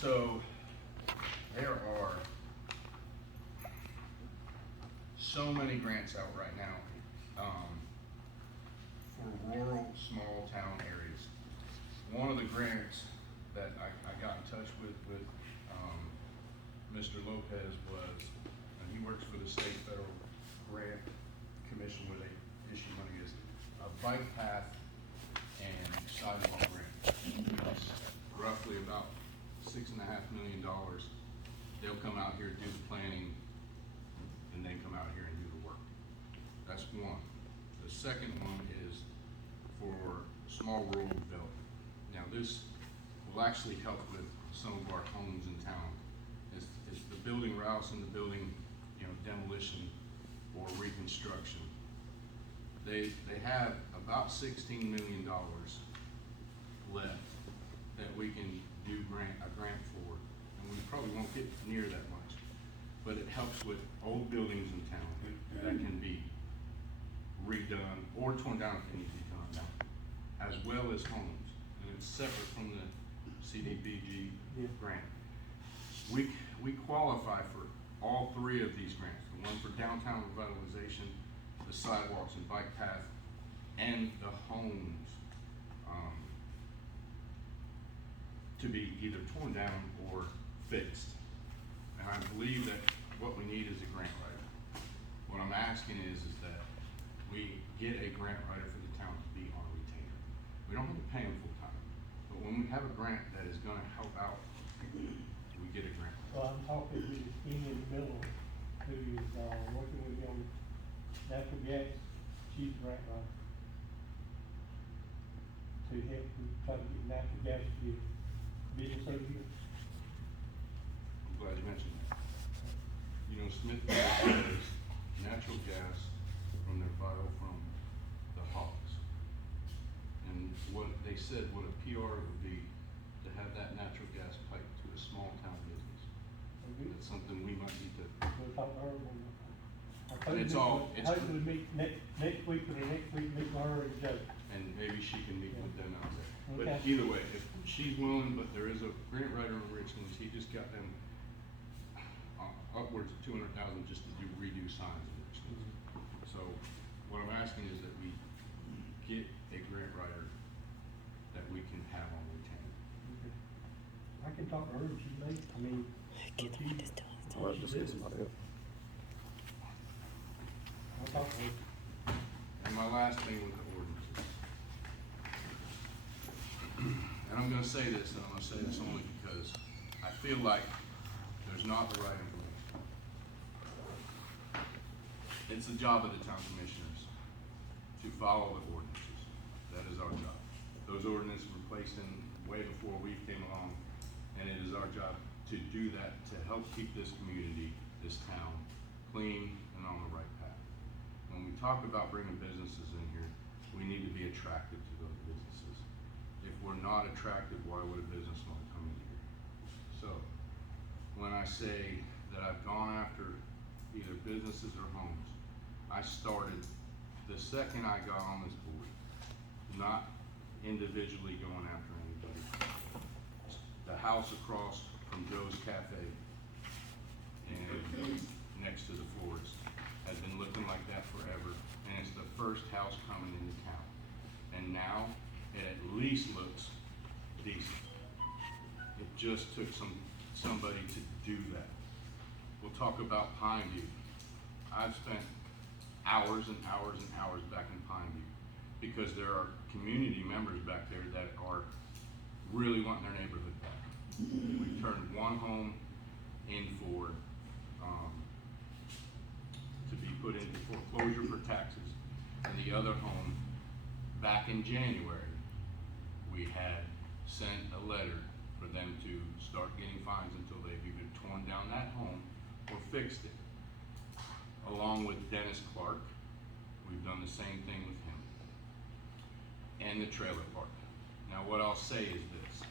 So, there are so many grants out right now, for rural, small town areas. One of the grants that I got in touch with, Mr. Lopez was, and he works for the state federal grant commission where they issue money, is a bike path and sidewalk grant. It's roughly about $6.5 million. They'll come out here, do the planning, and then come out here and do the work. That's one. The second one is for small rural development. Now this will actually help with some of our homes in town. It's the building routes and the building, demolition or reconstruction. They have about $16 million left that we can do a grant for, and we probably won't get near that much. But it helps with old buildings in town that can be redone or torn down if they need to be torn down, as well as homes. And it's separate from the CDBG grant. We qualify for all three of these grants, the one for downtown revitalization, the sidewalks and bike path, and the homes, to be either torn down or fixed. And I believe that what we need is a grant writer. What I'm asking is that we get a grant writer for the town to be on retainer. We don't have to pay him full time, but when we have a grant that is gonna help out, we get a grant. So I'm talking with Amy Miller, who is, working with me on natural gas, she's a grant writer. To help, try to get natural gas to the business over here. I'm glad you mentioned that. Smith has natural gas from their from the hogs. And what they said, what a PR would be to have that natural gas piped to a small town business. That's something we might need to. We'll talk to her when And it's all, it's, hopefully meet next week or the next week, meet with her and Joe. and maybe she can meet with them out there. But Okay. either way, if she's willing, but there is a grant writer in Richmond, he just got them upwards of $200,000 just to redo signs in Richmond. So what I'm asking is that we get a grant writer that we can have on retainer. Okay. I can talk to her and she may, I mean. Get the one that's doing it. I'll talk to her. And my last thing with the ordinances. And I'm gonna say this, and I'm gonna say this only because I feel like there's not the right information. It's the job of the town commissioners to follow the ordinances. That is our job. Those ordinances were placed in way before we came along, and it is our job to do that, to help keep this community, this town, clean and on the right path. When we talk about bringing businesses in here, we need to be attractive to those businesses. If we're not attractive, why would a business want to come in here? So, when I say that I've gone after either businesses or homes, I started the second I got on this board, not individually going after anybody. The house across from Joe's Cafe and next to the Fords has been looking like that forever, and it's the first house coming into town. And now it at least looks decent. It just took somebody to do that. We'll talk about Pine View. I've spent hours and hours and hours back in Pine View because there are community members back there that are really wanting their neighborhood back. We turned one home in for, to be put into foreclosure for taxes, and the other home, back in January, we had sent a letter for them to start getting fines until they've either torn down that home or fixed it. Along with Dennis Clark, we've done the same thing with him. And the trailer park. Now what I'll say is this,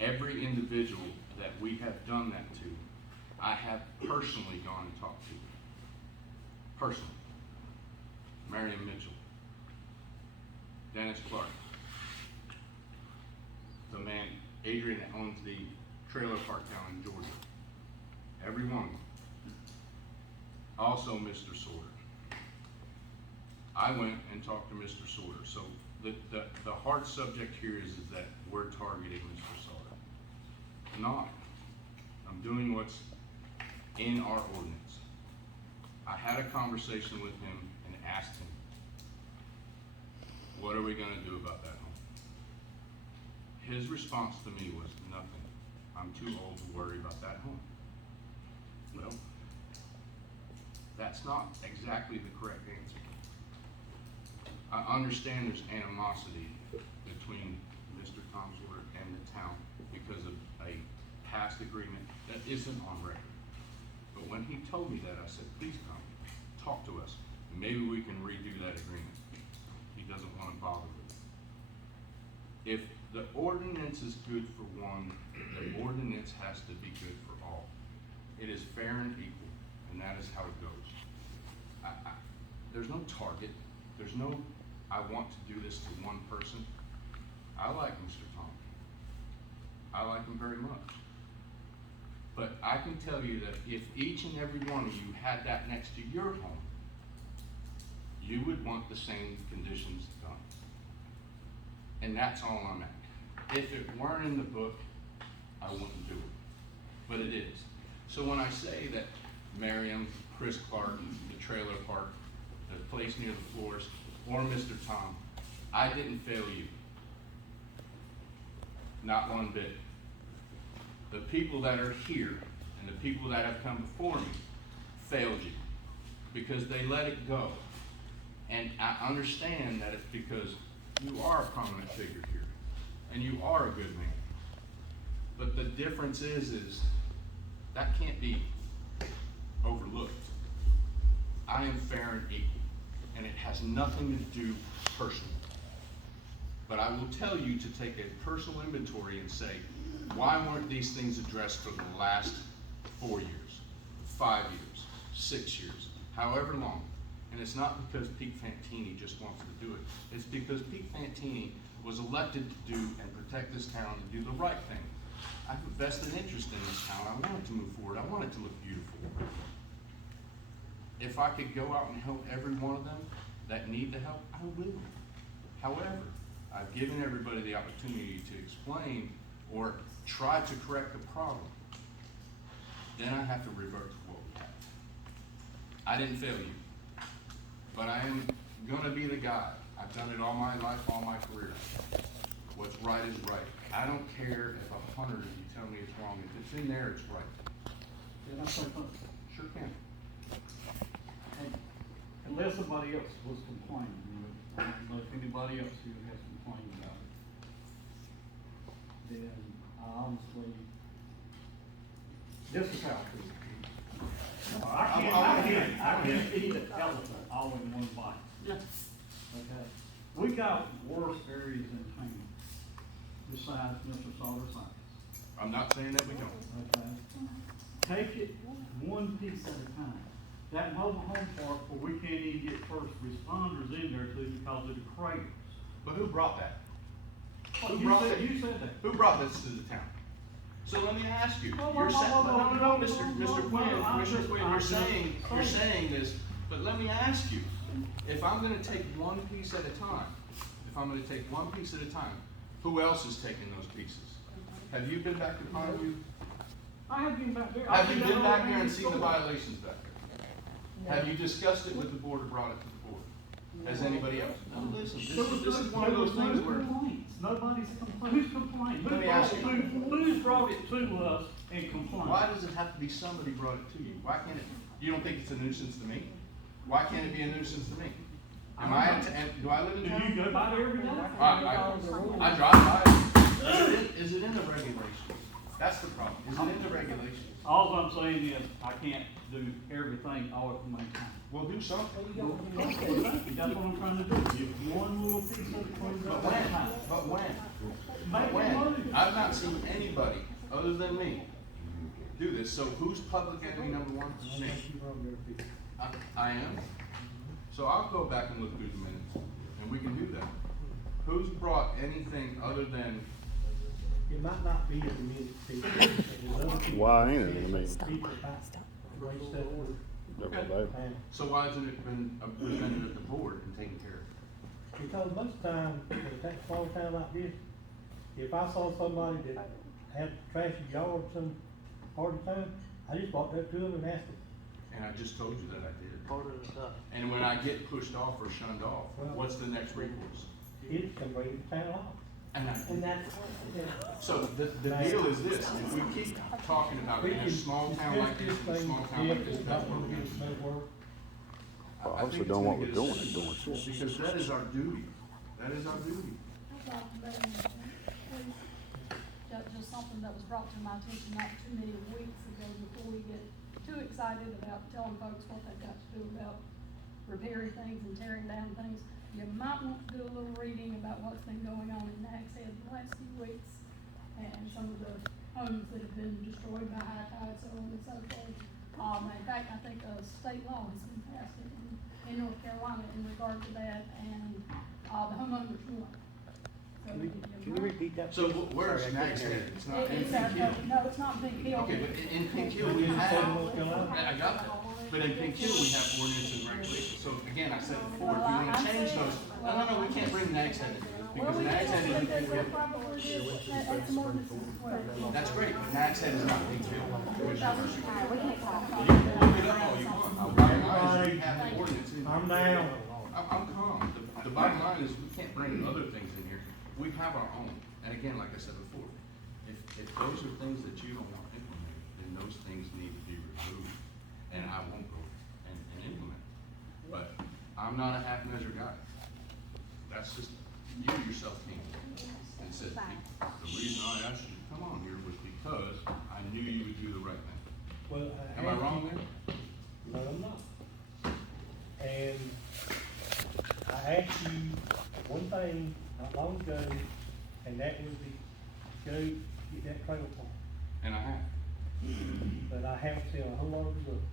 every individual that we have done that to, I have personally gone and talked to. Personally. Marion Mitchell, Dennis Clark, the man, Adrian, that owns the trailer park down in Georgia. Every one of them. Also Mr. Sorter. I went and talked to Mr. Sorter. So the hard subject here is that we're targeting Mr. Sorter. I'm not. I'm doing what's in our ordinance. I had a conversation with him and asked him, what are we gonna do about that home? His response to me was nothing. I'm too old to worry about that home. Well, that's not exactly the correct answer. I understand there's animosity between Mr. Tom Sorter and the town because of a past agreement that isn't on record. But when he told me that, I said, please come, talk to us. Maybe we can redo that agreement. He doesn't want to bother with it. If the ordinance is good for one, the ordinance has to be good for all. It is fair and equal, and that is how it goes. There's no target. There's no, I want to do this to one person. I like Mr. Tom. I like him very much. But I can tell you that if each and every one of you had that next to your home, you would want the same conditions done. And that's all I'm at. If it weren't in the book, I wouldn't do it. But it is. So when I say that Miriam, Chris Clark, the trailer park, the place near the floors, or Mr. Tom, I didn't fail you. Not one bit. The people that are here and the people that have come before me failed you because they let it go. And I understand that it's because you are a prominent figure here and you are a good man. But the difference is that can't be overlooked. I am fair and equal, and it has nothing to do personally. But I will tell you to take a personal inventory and say, why weren't these things addressed for the last 4 years, 5 years, 6 years, however long? And it's not because Pete Fantini just wants to do it. It's because Pete Fantini was elected to do and protect this town and do the right thing. I have a vested interest in this town. I want it to move forward. I want it to look beautiful. If I could go out and help every one of them that need the help, I will. However, I've given everybody the opportunity to explain or try to correct the problem. Then I have to revert to what we have. I didn't fail you, but I am gonna be the guy. I've done it all my life, all my career. What's right is right. I don't care if 100 of you tell me it's wrong. If it's in there, it's right. Can I say something? Sure can. Unless somebody else was complaining, I don't know if anybody else here has complained about it. Then I honestly, this is how I feel. I can't eat an elephant all in one bite. Yeah. Okay? We got worse areas in town besides Mr. Sauter's house. I'm not saying that we don't. Okay? Take it one piece at a time. That mobile home park where we can't even get first responders in there too because of the craters. But who brought that? Well, you said that. Who brought this to the town? So let me ask you. Whoa, You're saying, no, Mr. whoa, Quinn, you're saying this, but let me ask you. If I'm gonna take one piece at a time, who else is taking those pieces? Have you been back to Pondview? I have been back there. Have you been back there and seen the violations back there? Have you discussed it with the board or brought it to the board? Has anybody else? No, listen, this is one of those things where. Nobody's complaining. Who's complaining? Let me ask you. Who's brought it to us and complained? Why does it have to be somebody brought it to you? Why can't it, you don't think it's a nuisance to me? Why can't it be a nuisance to me? Do I live in town? Do you go by there every day? I drive by. Is it in the regulations? That's the problem. Is it in the regulations? All I'm saying is, I can't do everything all at the same time. Well, do something. That's what I'm trying to do. Give one little piece of it. But when? I've not seen anybody other than me do this. So who's public enemy number one? Me. I am. So I'll go back and look through the minutes, and we can do that. Who's brought anything other than it might not be a committed people. and there's other people Why that ain't it? I mean, people about the way stuff works. And So why hasn't it been presented at the board and taken care of? because most times, in a small town like this, if I saw somebody that had trashy yard some part of the time, I just walked up to them and asked them. And I just told you that I did. Part of the stuff. And when I get pushed off or shunned off, what's the next recourse? It can bring it to town hall. And And I, that's, so the deal is this, if we keep talking about it in a small town like this, in a small town like this, that's what we're gonna do. Well, I obviously think it's doing what gonna we're get doing us and doing sued, shit. because that is our duty. That is our duty. Just something that was brought to my attention not too many weeks ago before we get too excited about telling folks what they've got to do about repairing things and tearing down things. You might want to do a little reading about what's been going on in Nags Head the last few weeks and some of the homes that have been destroyed by high tide, so on and so forth. In fact, I think a state law has been passed in North Carolina in regard to that, and, the homeowners won. So Can you repeat that? So where's Nags Head? It's not in It's, Pink Hill. no, it's not Pink Hill. Okay, but in Pink Hill, we have, I got that, but in Pink Hill, we have ordinances and regulations. So again, I said before, if you wanna change those, no, we can't bring Nags Head in, because Nags Head isn't Pink Hill. That's great, but Nags Head is not Pink Hill. Commissioner Mercer. You can look it up all you want. The bottom line is we have an ordinance in here. I'm down. I'm calm. The bottom line is we can't bring other things in here. We have our own. And again, like I said before, if those are things that you don't want implemented, then those things need to be removed. And I won't go and implement. But I'm not a half measure guy. That's just, you yourself came and said, the reason I asked you to come on here was because I knew you would do the right thing. Well, Am I wrong there? No, I'm not. And I asked you one thing not long ago, and that was to go get that trailer park. And I have. But I haven't seen a whole lot of results.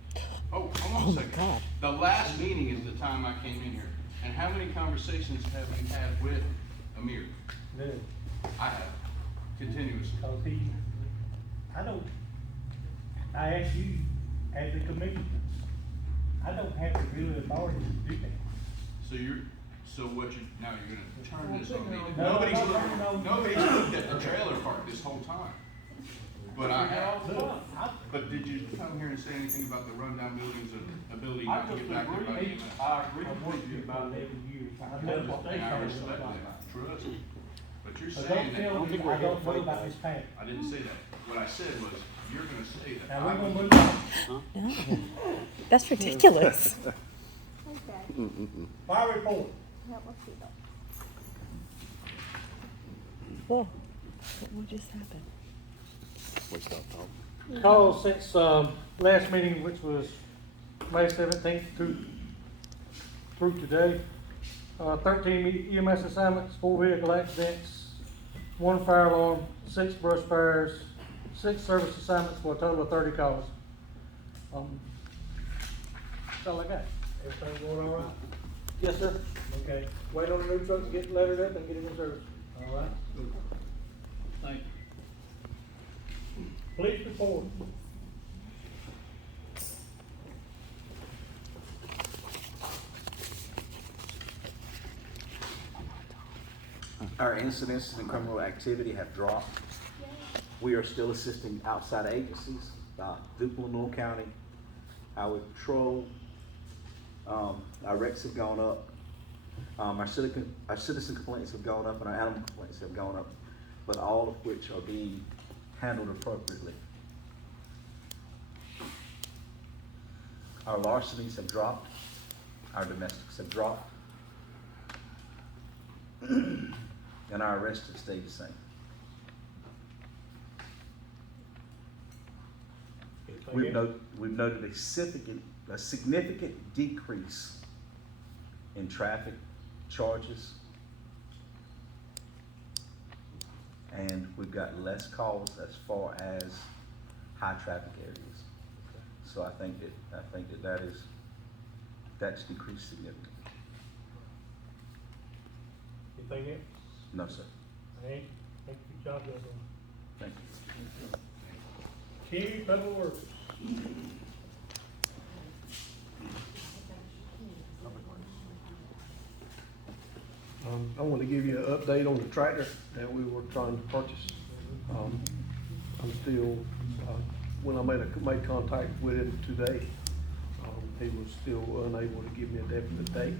Oh, hold on a second. The last meeting is the time I came in here. And how many conversations have you had with Amir? None. I have, continuously. Cause I asked you as a commissioner, I don't have the real authority to do that. So now you're gonna turn this on me. No, Nobody's looked at the trailer park this whole time. But I have. Look, But did you come here and say anything about the rundown buildings and ability I not to just get back there by agree, EMS? I agree I've with worked you here about about that. 11 years. I You know have what to they And I call it respect like that, trust me. But you're But saying don't that, tell me I don't know about this path. I didn't say that. What I said was, you're gonna say that. Now, we're I gonna was- move on. No, that's ridiculous. Fire report. Whoa, what just happened? We stopped talking. Call since, last meeting, which was May 17th through today. 13 EMS assignments, 4 vehicle accidents, 1 fire alarm, 6 brush fires, 6 service assignments for a total of 30 calls. That's all I got. Everything going all right? Yes, sir. Okay. Wait on the new truck to get lettered up and get it in service. All right. Thank you. Police report. Our incidents and criminal activity have dropped. We are still assisting outside agencies, Duplin County, Highway Patrol. Our wrecks have gone up. Our citizen complaints have gone up and our animal complaints have gone up, but all of which are being handled appropriately. Our larcenies have dropped. Our domestics have dropped. And our arrests have stayed the same. We've noted a significant decrease in traffic charges. And we've got less calls as far as high traffic areas. So I think that's decreased significantly. Anything else? No, sir. Hey, thank you, job done. Thank you. Kenny, Public Works. I want to give you an update on the tractor that we were trying to purchase. I'm still, when I made contact with him today, he was still unable to give me a definite date.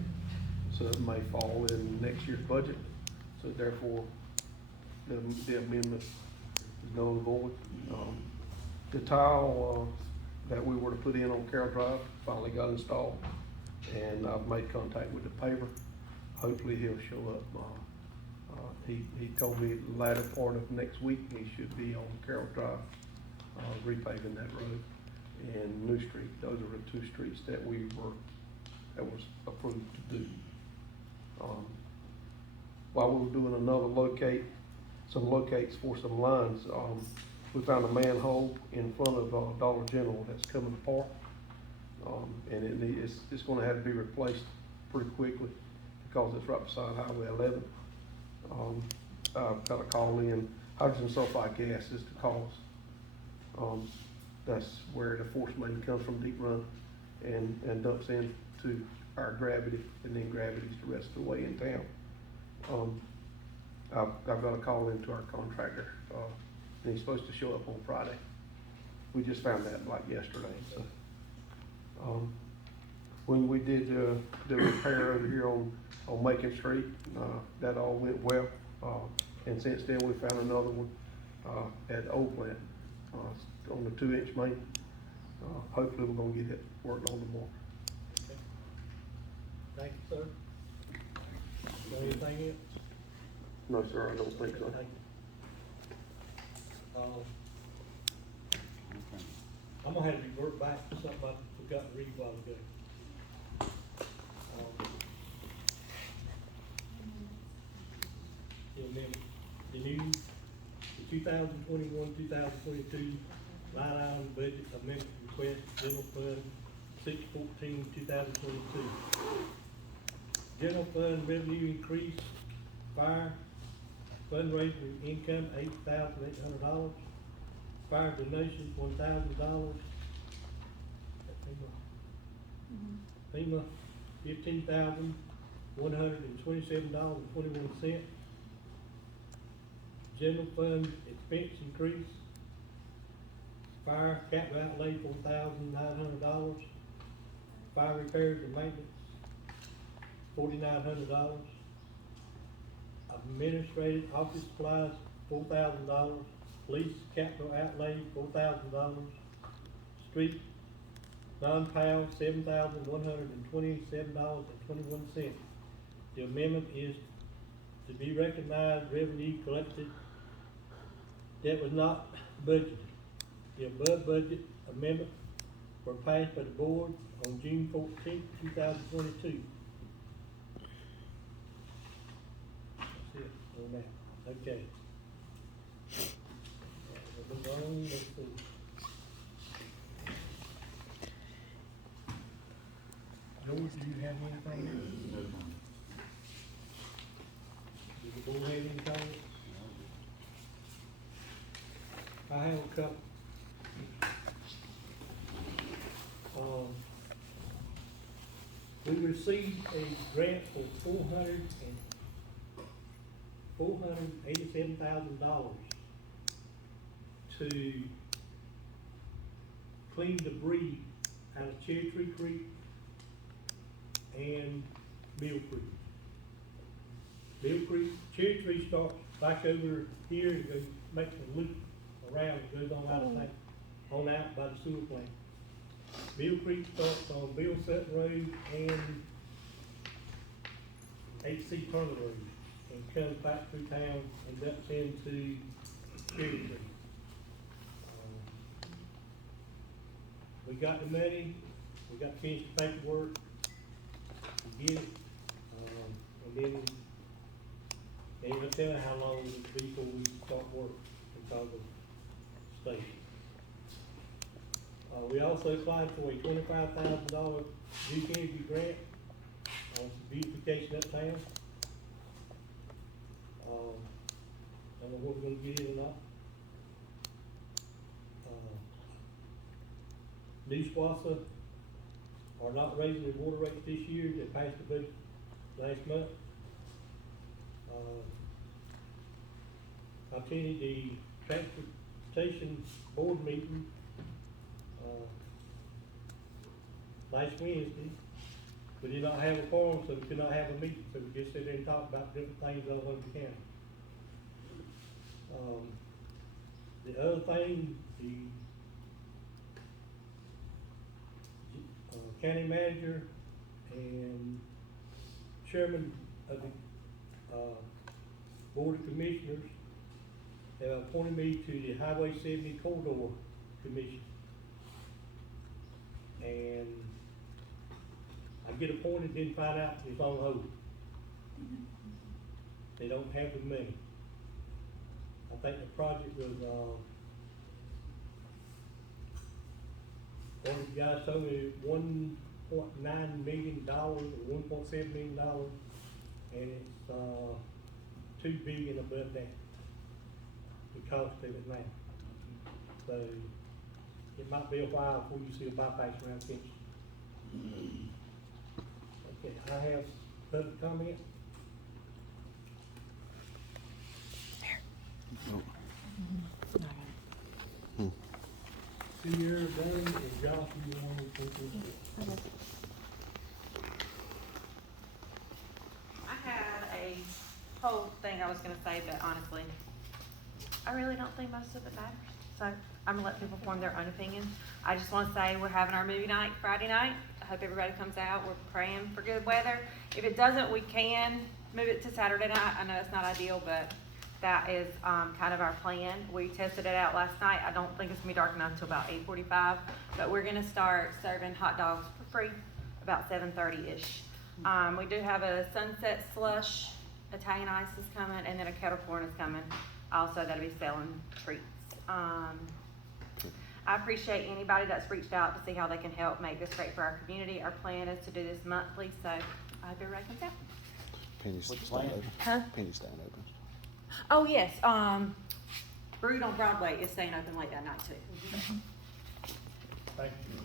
So it may fall in next year's budget. So therefore, the amendment is null and void. The tile, that we were to put in on Carroll Drive finally got installed, and I've made contact with the paver. Hopefully he'll show up. He told me the latter part of next week he should be on Carroll Drive, repaving that road. And New Street, those are the two streets that was approved to do. While we were doing some locates for some lines, we found a manhole in front of Dollar General that's coming apart. And it's gonna have to be replaced pretty quickly because it's right beside Highway 11. I've got a call in, hydrogen sulfide gas is the cause. That's where the force main comes from Deep Run and dumps into our gravity, and then gravity's the rest of the way in town. I've got a call into our contractor, and he's supposed to show up on Friday. We just found that like yesterday, so. When we did the repair over here on Macon Street, that all went well. And since then, we found another one at the old plant on the 2-inch main. Hopefully, we're gonna get it worked on tomorrow. Okay. Thank you, sir. Got anything else? No, sir, I don't think so. Thank you. I'm gonna have to revert back to something I forgot to read a while ago. The new, the 2021-2022 line item budget amendment request, general fund 614-2022. General fund revenue increase, fire fundraising income $8,800, fire donations $1,000. FEMA $15,127.21. General fund expense increase, fire capital outlay $4,900, fire repairs and maintenance $4,900, administrative office supplies $4,000, police capital outlay $4,000, street non-PAL $7,127.21. The amendment is to be recognized revenue collected that was not budgeted. The above budget amendment were passed by the board on June 14th, 2022. That's it on that. Okay. Let's see. George, do you have anything? No. Does the board have anything? I have a couple. We received a grant for $487,000 to clean debris out of Cherry Tree Creek and Mill Creek. Mill Creek, Cherry Tree starts back over here and goes, makes a loop around, it goes on out of town, on out by the sewer plant. Mill Creek starts on Bill Sutton Road and H.C. Turner Road and comes back through town and dumps into Cherry Tree. We got the money, we got finished the paperwork, we get it, and then they ain't gonna tell you how long it'll be before we start work because of state. We also applied for a $25,000 Duke Energy grant on some beautification uptown. Don't know what we're gonna get it or not. New Swassa are not raising their water rates this year. They passed the budget last month. I attended the transportation board meeting, last Wednesday. We did not have a forum, so we could not have a meeting, so we just sit there and talk about different things over in the county. The other thing, the county manager and chairman of the board of commissioners have appointed me to the Highway 70 Corridor Commission. And I get appointed, then find out it's on hold. They don't have the money. I think the project was, one of the guys told me $1.9 million or $1.7 million, and it's $2 billion above that, the cost of it now. So it might be a while before you see a bypass around Kingston. Okay, I have public comment. Here, Danny, and Josh, you want to take this? I had a whole thing I was gonna say, but honestly, I really don't think most of it matters. So I'm gonna let people form their own opinion. I just wanna say we're having our movie night Friday night. I hope everybody comes out. We're praying for good weather. If it doesn't, we can move it to Saturday night. I know it's not ideal, but that is kind of our plan. We tested it out last night. I don't think it's gonna be dark enough until about 8:45, but we're gonna start serving hot dogs for free about 7:30-ish. We do have a sunset slush, Italian ice is coming, and then a kettle corn is coming. Also, that'll be selling treats. I appreciate anybody that's reached out to see how they can help make this great for our community. Our plan is to do this monthly, so I hope everybody comes out. Penny's What's the staying plan? open. Huh? Penny's staying open. Oh, yes, Brood on Broadway is staying open late that night too. Thank you.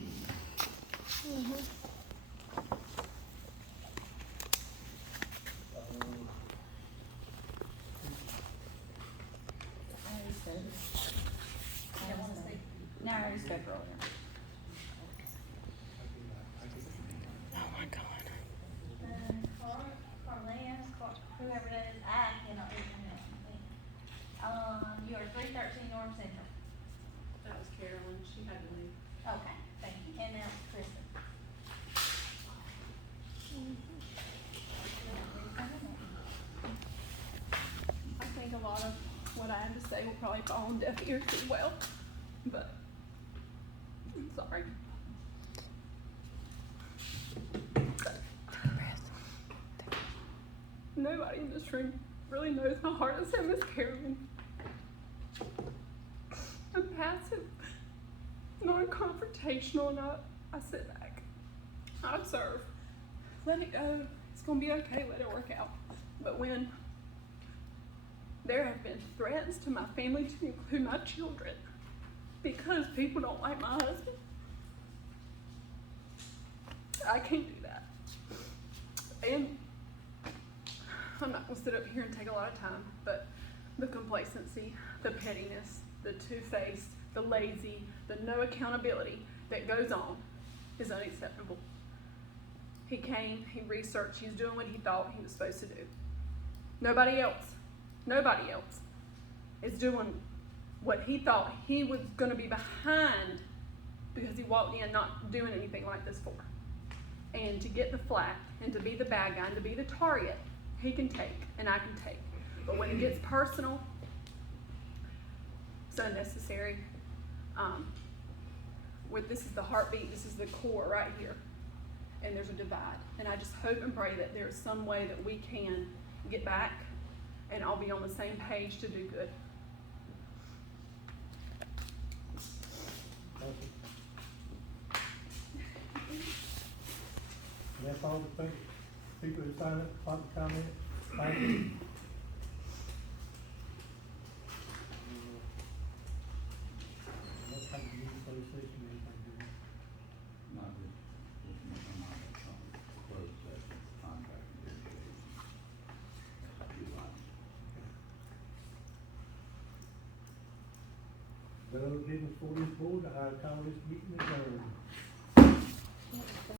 No, I already spoke earlier. Oh my God. Whoever that is, I cannot read the name. You are 313 North Central. That was Carolyn, she had to leave. Okay, thank you. And now Kristen. I think a lot of what I have to say will probably fall on deaf ears as well, but I'm sorry. Nobody in this room really knows how hard I said Miss Carolyn. I'm passive, non-confrontational, and I sit back. I observe. Let it go. It's gonna be okay. Let it work out. But when there have been threats to my family, to include my children, because people don't like my husband, I can't do that. And I'm not gonna sit up here and take a lot of time, but the complacency, the pettiness, the two-faced, the lazy, the no accountability that goes on is unacceptable. He came, he researched, he's doing what he thought he was supposed to do. Nobody else is doing what he thought he was gonna be behind because he walked in not doing anything like this for. And to get the flack and to be the bad guy and to be the target, he can take and I can take. But when it gets personal, it's unnecessary. This is the heartbeat, this is the core right here. And there's a divide. And I just hope and pray that there's some way that we can get back and all be on the same page to do good. That's all the people who sign up, public comment. Thank you. What kind of news association do you think? No other business for this board, I call this meeting adjourned.